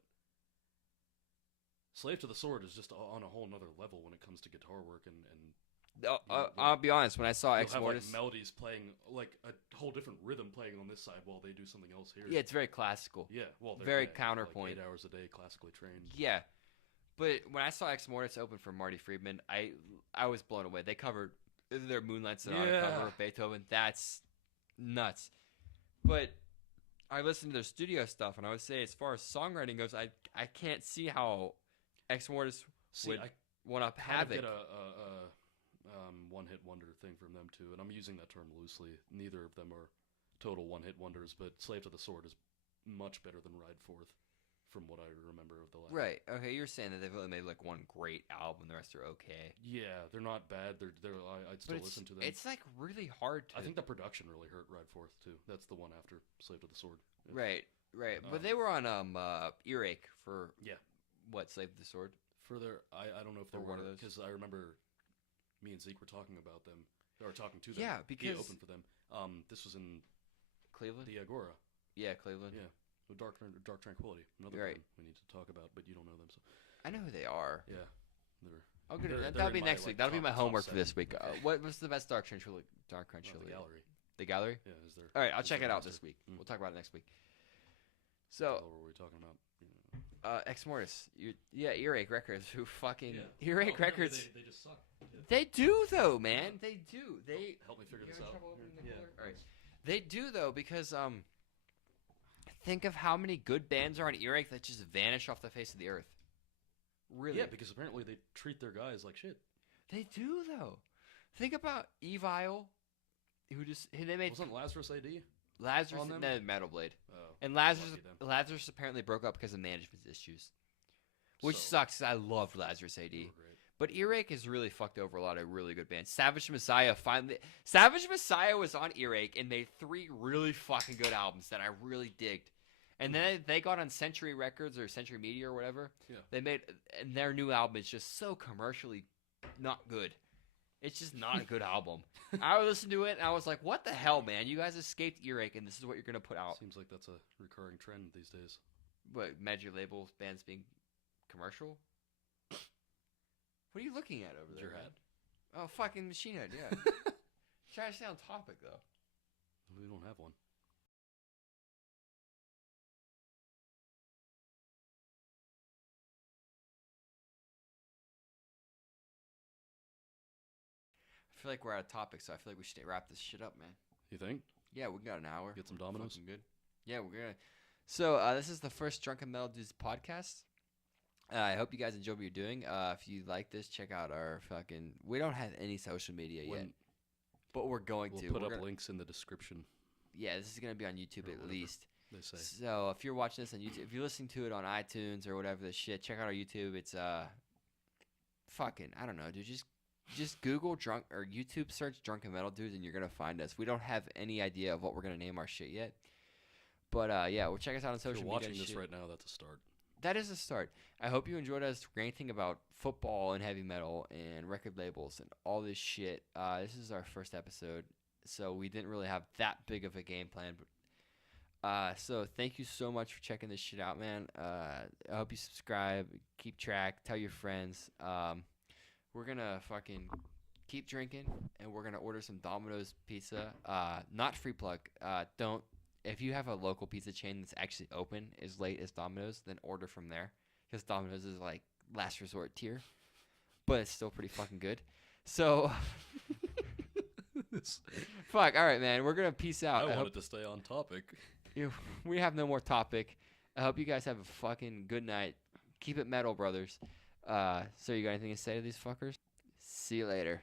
Slave to the Sword is just on a whole nother level when it comes to guitar work and I'll be honest. When I saw you'll Ex have Mortis, like melodies playing like a whole different rhythm playing on this side while they do something else here. yeah, it's very classical. Yeah, well, they're Very like counterpoint. 8 hours a day, classically trained. Yeah, but when I saw Ex Mortis open for Marty Friedman, I was blown away. They covered their Moonlight Sonata cover of Beethoven. That's nuts. But I listened to their studio stuff, and I would say, as far as songwriting goes, I can't see how Ex Mortis would one up Have Havoc. get a one-hit wonder thing from them too, and I'm using that term loosely. Neither of them are total one-hit wonders, but Slave to the Sword is much better than Ride Forth, from what I remember of the last. Right. Okay, you're saying that they've only made like one great album, the rest are okay. Yeah, they're not bad. I'd still listen to them. It's like really hard to. I think the production really hurt Ride Forth too. That's the one after Slave to the Sword. Right. But they were on Earache for what, Slave to the Sword? For their, I don't know if they Or were one of those. because I remember me and Zeke were talking about them or talking to them. Yeah, he because opened for them. This was in Cleveland. the Agora. Yeah, Cleveland. Yeah, with Dark Tranquility. Another Right. band we need to talk about, but you don't know them. So I know who they are. yeah, they're That'll be in next my, week. like, That'll be my top homework for this 7. week. Okay. What was the best Dark Tranquility? The Gallery. The Gallery. Yeah, is there? All right, I'll is check there it out master? this week. Mm. We'll talk about it next week. What So, were we talking about? Ex Mortis. Earache Records. Who fucking Yeah. Earache Oh, Records? They just suck. They do though, man. They do. They Help me figure You this having out. trouble opening the Yeah. cooler? All right. They do though, because think of how many good bands are on Earache that just vanish off the face of the earth. Really? Yeah, because apparently they treat their guys like shit. They do though. Think about Evil, they made Wasn't Lazarus AD? Lazarus on them? and Metal Blade, Oh, and lucky them. Lazarus apparently broke up because of management issues, which So, sucks. 'Cause I loved Lazarus AD. they were great. But Earache has really fucked over a lot of really good bands. Savage Messiah was on Earache and made 3 really fucking good albums that I really digged. And then they got on Century Records or Century Media or whatever. Yeah. And their new album is just so commercially not good. It's just not a good album. I listened to it and I was like, what the hell, man? You guys escaped Earache and this is what you're going to put out. Seems like that's a recurring trend these days. What, major label bands being commercial? What are you looking at over there? Your man? hat. Oh, fucking Machine Head, yeah. Try to stay on topic, though. We don't have one. I feel like we're out of topic, so I feel like we should wrap this shit up, man. You think? Yeah, we got an hour. Get some We're dominoes? fucking good. Yeah, we're gonna. So this is the first Drunken Metal Dudes podcast. I hope you guys enjoy what you're doing. If you like this, check out our fucking. We don't have any social media yet, but we're going We'll to. put We're up gonna- links in the description. Yeah, this is gonna be on YouTube Or at whatever. least. They say. So if you're watching this on YouTube, if you're listening to it on iTunes or whatever the shit, check out our YouTube. It's fucking I don't know, dude. Just Google drunk or YouTube search Drunken Metal Dudes and you're gonna find us. We don't have any idea of what we're gonna name our shit yet, but yeah, well check us out on If social you're media. watching this shit. right now, that's a start. That is a start. I hope you enjoyed us ranting about football and heavy metal and record labels and all this shit. This is our first episode, so we didn't really have that big of a game plan. But so thank you so much for checking this shit out, man. I hope you subscribe, keep track, tell your friends. We're gonna fucking keep drinking, and we're gonna order some Domino's pizza. Not free plug. Don't. If you have a local pizza chain that's actually open as late as Domino's, then order from there. Because Domino's is like last resort tier. But it's still pretty fucking good. So, fuck. All right, man. We're going to peace out. I hope wanted to stay on topic. we have no more topic. I hope you guys have a fucking good night. Keep it metal, brothers. So you got anything to say to these fuckers? See you later.